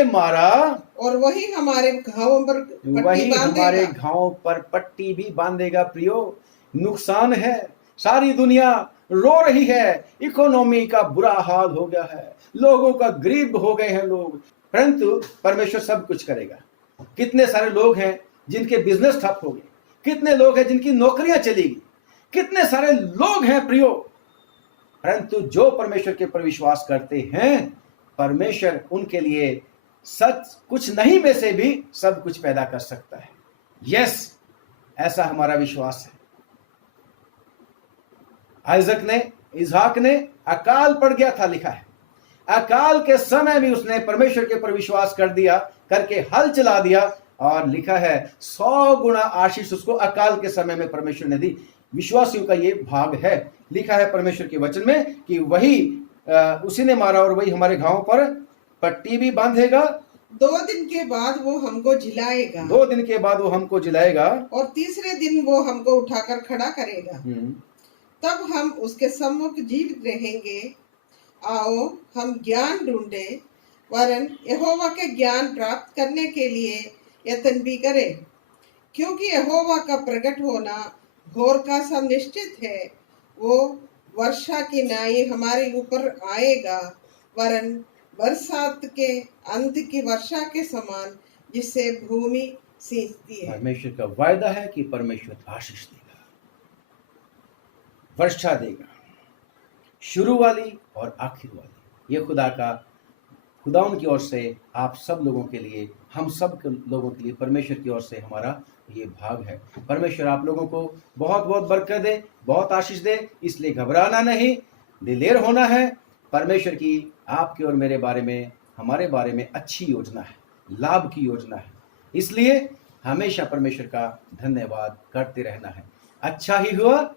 मारा और वही हमारे घावों पर पट्टी भी बांधेगा। प्रियो, नुकसान है, सारी दुनिया रो रही है, इकोनॉमी का बुरा हाल हो गया है, लोगों का गरीब हो गए हैं लोग, परंतु परमेश्वर सब कुछ करेगा। कितने सारे लोग हैं जिनके बिजनेस ठप हो गए, कितने लोग हैं जिनकी नौकरियां चली गई, कितने सारे लोग हैं प्रियो, परंतु जो परमेश्वर के पर विश्वास करते हैं, परमेश्वर उनके लिए सच कुछ नहीं में से भी सब कुछ पैदा कर सकता है। यस, ऐसा हमारा विश्वास है। इसहाक ने अकाल पड़ गया था, लिखा है, अकाल के समय भी उसने परमेश्वर के पर विश्वास कर दिया, करके हल चला दिया, और लिखा है 100 गुना आशीष उसको अकाल के समय में परमेश्वर ने दी। विश्वासियों का ये भाग है। लिखा है परमेश्वर के वचन में कि वही उसी ने मारा और वही हमारे घावों पर पट्टी भी बांधेगा। 2 दिन के बाद वो हमको जिलाएगा, 2 दिन के बाद वो हमको जिलाएगा, और तीसरे दिन वो हमको उठाकर खड़ा करेगा। तब हम उसके सम्मुख जीवित रहेंगे। आओ हम ज्ञान ढूंढे, वरन यहोवा के ज्ञान प्राप्त करने के लिए यत्न भी करें, क्योंकि यहोवा का प्रकट होना घोर का सा निश्चित है। वो वर्षा की नाई हमारे ऊपर आएगा, वरन बरसात के अंत की वर्षा के समान, जिससे भूमि सींचती है। परमेश्वर का वायदा है कि परमेश्वर आशीष देगा, वर्षा देगा, शुरू वाली और आखिर वाली। ये खुदाउन की ओर से आप सब लोगों के लिए, हम सब लोगों के लिए परमेश्वर की ओर से हमारा ये भाग है। परमेश्वर आप लोगों को बहुत बहुत बरकत दे, बहुत आशीष दे। इसलिए घबराना नहीं, दिलेर होना है। परमेश्वर की आपके और मेरे बारे में, हमारे बारे में अच्छी योजना है, लाभ की योजना है। इसलिए हमेशा परमेश्वर का धन्यवाद करते रहना है। अच्छा ही हुआ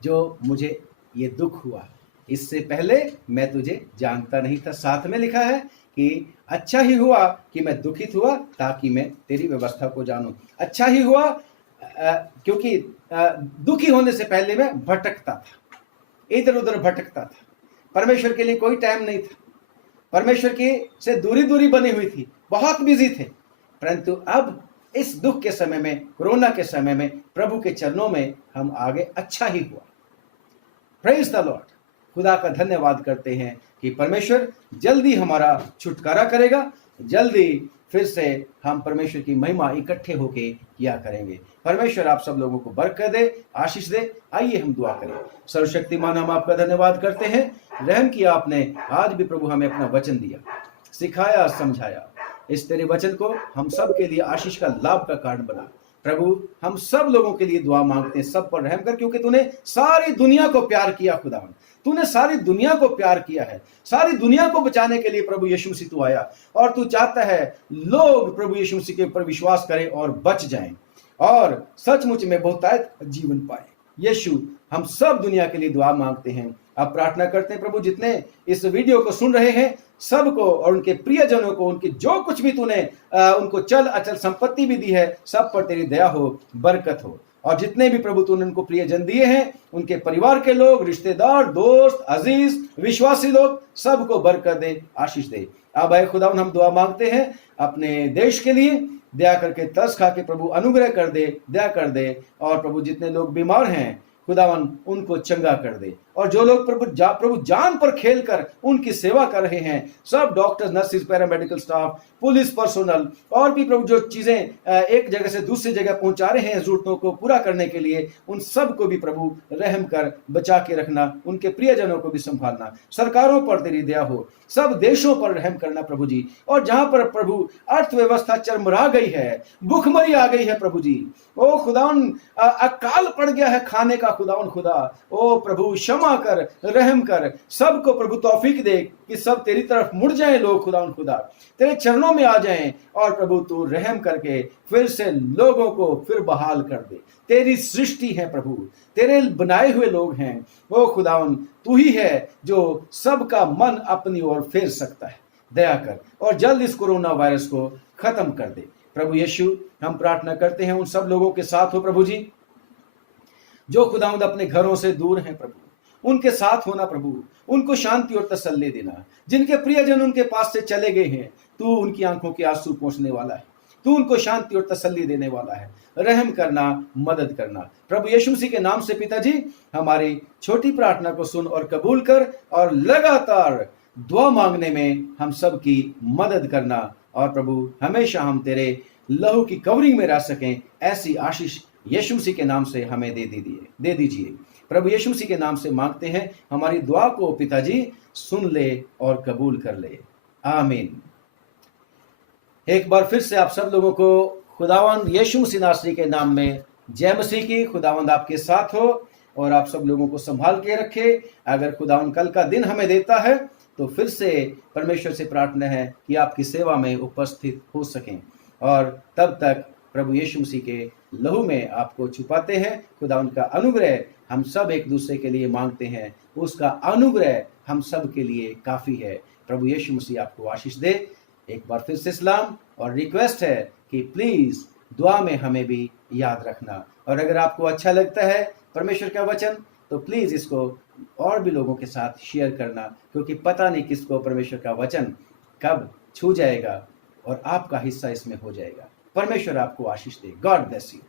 जो मुझे ये दुख हुआ, इससे पहले मैं तुझे जानता नहीं था। साथ में लिखा है कि अच्छा ही हुआ कि मैं दुखित हुआ, ताकि मैं तेरी व्यवस्था को जानूं। अच्छा ही हुआ क्योंकि दुखी होने से पहले मैं भटकता था, इधर उधर भटकता था, परमेश्वर के लिए कोई टाइम नहीं था, परमेश्वर की से दूरी बनी हुई थी, बहुत बिजी थे। परंतु अब इस दुख के समय में, कोरोना के समय में, प्रभु के चरणों में हम आगे। अच्छा ही हुआ। Praise the Lord. खुदा का धन्यवाद करते हैं कि परमेश्वर जल्दी हमारा छुटकारा करेगा, जल्दी फिर से हम परमेश्वर की महिमा इकट्ठे होके किया करेंगे। परमेश्वर आप सब लोगों को बरकत दे, आशीष दे। आइए हम दुआ करें। सर्वशक्तिमान, हम आपका धन्यवाद करते हैं, रहम किया आपने, आज भी प्रभु हमें अपना वचन दिया, सिखाया, समझाया। इस तेरे वचन को हम सब के लिए आशीष का लाभ का कारण बना। प्रभु हम सब लोगों के लिए दुआ मांगते हैं, सब पर रहम कर, क्योंकि तूने सारी दुनिया को प्यार किया। खुदा तूने सारी दुनिया को प्यार किया है, सारी दुनिया को बचाने के लिए प्रभु यीशु मसीह तू आया, और तू चाहता है लोग प्रभु यीशु मसीह के ऊपर विश्वास करें और बच जाएं और सचमुच में बहुतायत जीवन पाए। यीशु हम सब दुनिया के लिए दुआ मांगते हैं। अब प्रार्थना करते हैं प्रभु, जितने इस वीडियो को सुन रहे हैं सबको और उनके प्रियजनों को, उनके जो कुछ भी तूने उनको चल अचल संपत्ति भी दी है, सब पर तेरी दया हो, बरकत हो। और जितने भी प्रभु तूने उनको प्रियजन दिए हैं, उनके परिवार के लोग, रिश्तेदार, दोस्त, अजीज, विश्वासी लोग, सबको बरकत दे, आशीष दे। अब आए खुदावन हम दुआ मांगते हैं अपने देश के लिए, दया करके तरस खा के प्रभु अनुग्रह कर दे, दया कर दे। और प्रभु जितने लोग बीमार हैं खुदावन उनको चंगा कर दे, और जो लोग प्रभु जान पर खेलकर उनकी सेवा कर रहे हैं, सब doctors, nurses, paramedical staff, police personnel और भी प्रभु जो चीजें एक जगह से दूसरी जगह पहुंचा रहे हैं जरूरतों को पूरा करने के लिए, उन सब को भी प्रभु रहम कर बचा के रखना, उनके प्रियजनों को भी संभालना। सरकारों पर तेरी दया हो, सब देशों पर रहम करना प्रभु जी। और जहां पर प्रभु अर्थव्यवस्था चरमरा गई है, भूखमरी आ गई है प्रभु जी, ओ खुदावन अकाल पड़ गया है खाने का, खुदावन खुदा, ओ प्रभु क्षमा कर, रहम कर, सबको प्रभु तौफीक दे कि सब तेरी तरफ मुड़ जाएं लोग, खुदावन खुदा तेरे चरणों में आ जाएं और प्रभु तू रहम करके फिर से लोगों को फिर बहाल कर दे। तेरी सृष्टि है प्रभु, तेरे बनाए हुए लोग हैं, ओ खुदावन तू ही है जो सबका मन अपनी ओर फेर सकता है। दया कर और जल्द इस कोरोना वायरस को खत्म कर दे प्रभु यीशु। हम प्रार्थना करते हैं उन सब लोगों के साथ हो प्रभु जी जो खुदावंद अपने घरों से दूर हैं प्रभु, उनके साथ होना प्रभु, उनको शांति और तसल्ली देना। जिनके प्रियजन उनके पास से चले गए हैं, तू उनकी आंखों के आंसू पोंछने वाला है, तू उनको शांति और तसल्ली देने वाला है। रहम करना, मदद करना प्रभु यीशु मसीह के नाम से। पिताजी हमारी छोटी प्रार्थना को सुन और कबूल कर और लगातार दुआ मांगने में हम सब की मदद करना, और प्रभु हमेशा हम तेरे लहू की कवरिंग में रह सकें, ऐसी आशीष यीशु मसीह के नाम से हमें दे दीजिए। प्रभु यीशु मसीह के नाम से मांगते हैं, हमारी दुआ को पिताजी सुन ले और कबूल कर ले, आमीन। एक बार फिर से आप सब लोगों को खुदावंद यीशु मसीह नासरी के नाम में जय मसीह की। खुदावंद आपके साथ हो और आप सब लोगों को संभाल के रखे। अगर खुदावंद कल का दिन हमें देता है तो फिर से परमेश्वर से प्रार्थना है कि आपकी सेवा में उपस्थित हो सकें, और तब तक प्रभु यीशु मसीह के लहू में आपको छुपाते हैं। खुदावंद का अनुग्रह हम सब एक दूसरे के लिए मांगते हैं, उसका अनुग्रह हम सब के लिए काफी है। प्रभु यीशु मसीह आपको आशीष दे। एक बार फिर से सलाम, और रिक्वेस्ट है कि प्लीज दुआ में हमें भी याद रखना। और अगर आपको अच्छा लगता है परमेश्वर का वचन तो प्लीज इसको और भी लोगों के साथ शेयर करना, क्योंकि पता नहीं किसको परमेश्वर का वचन कब छू जाएगा और आपका हिस्सा इसमें हो जाएगा। परमेश्वर आपको आशीष दे। God bless you.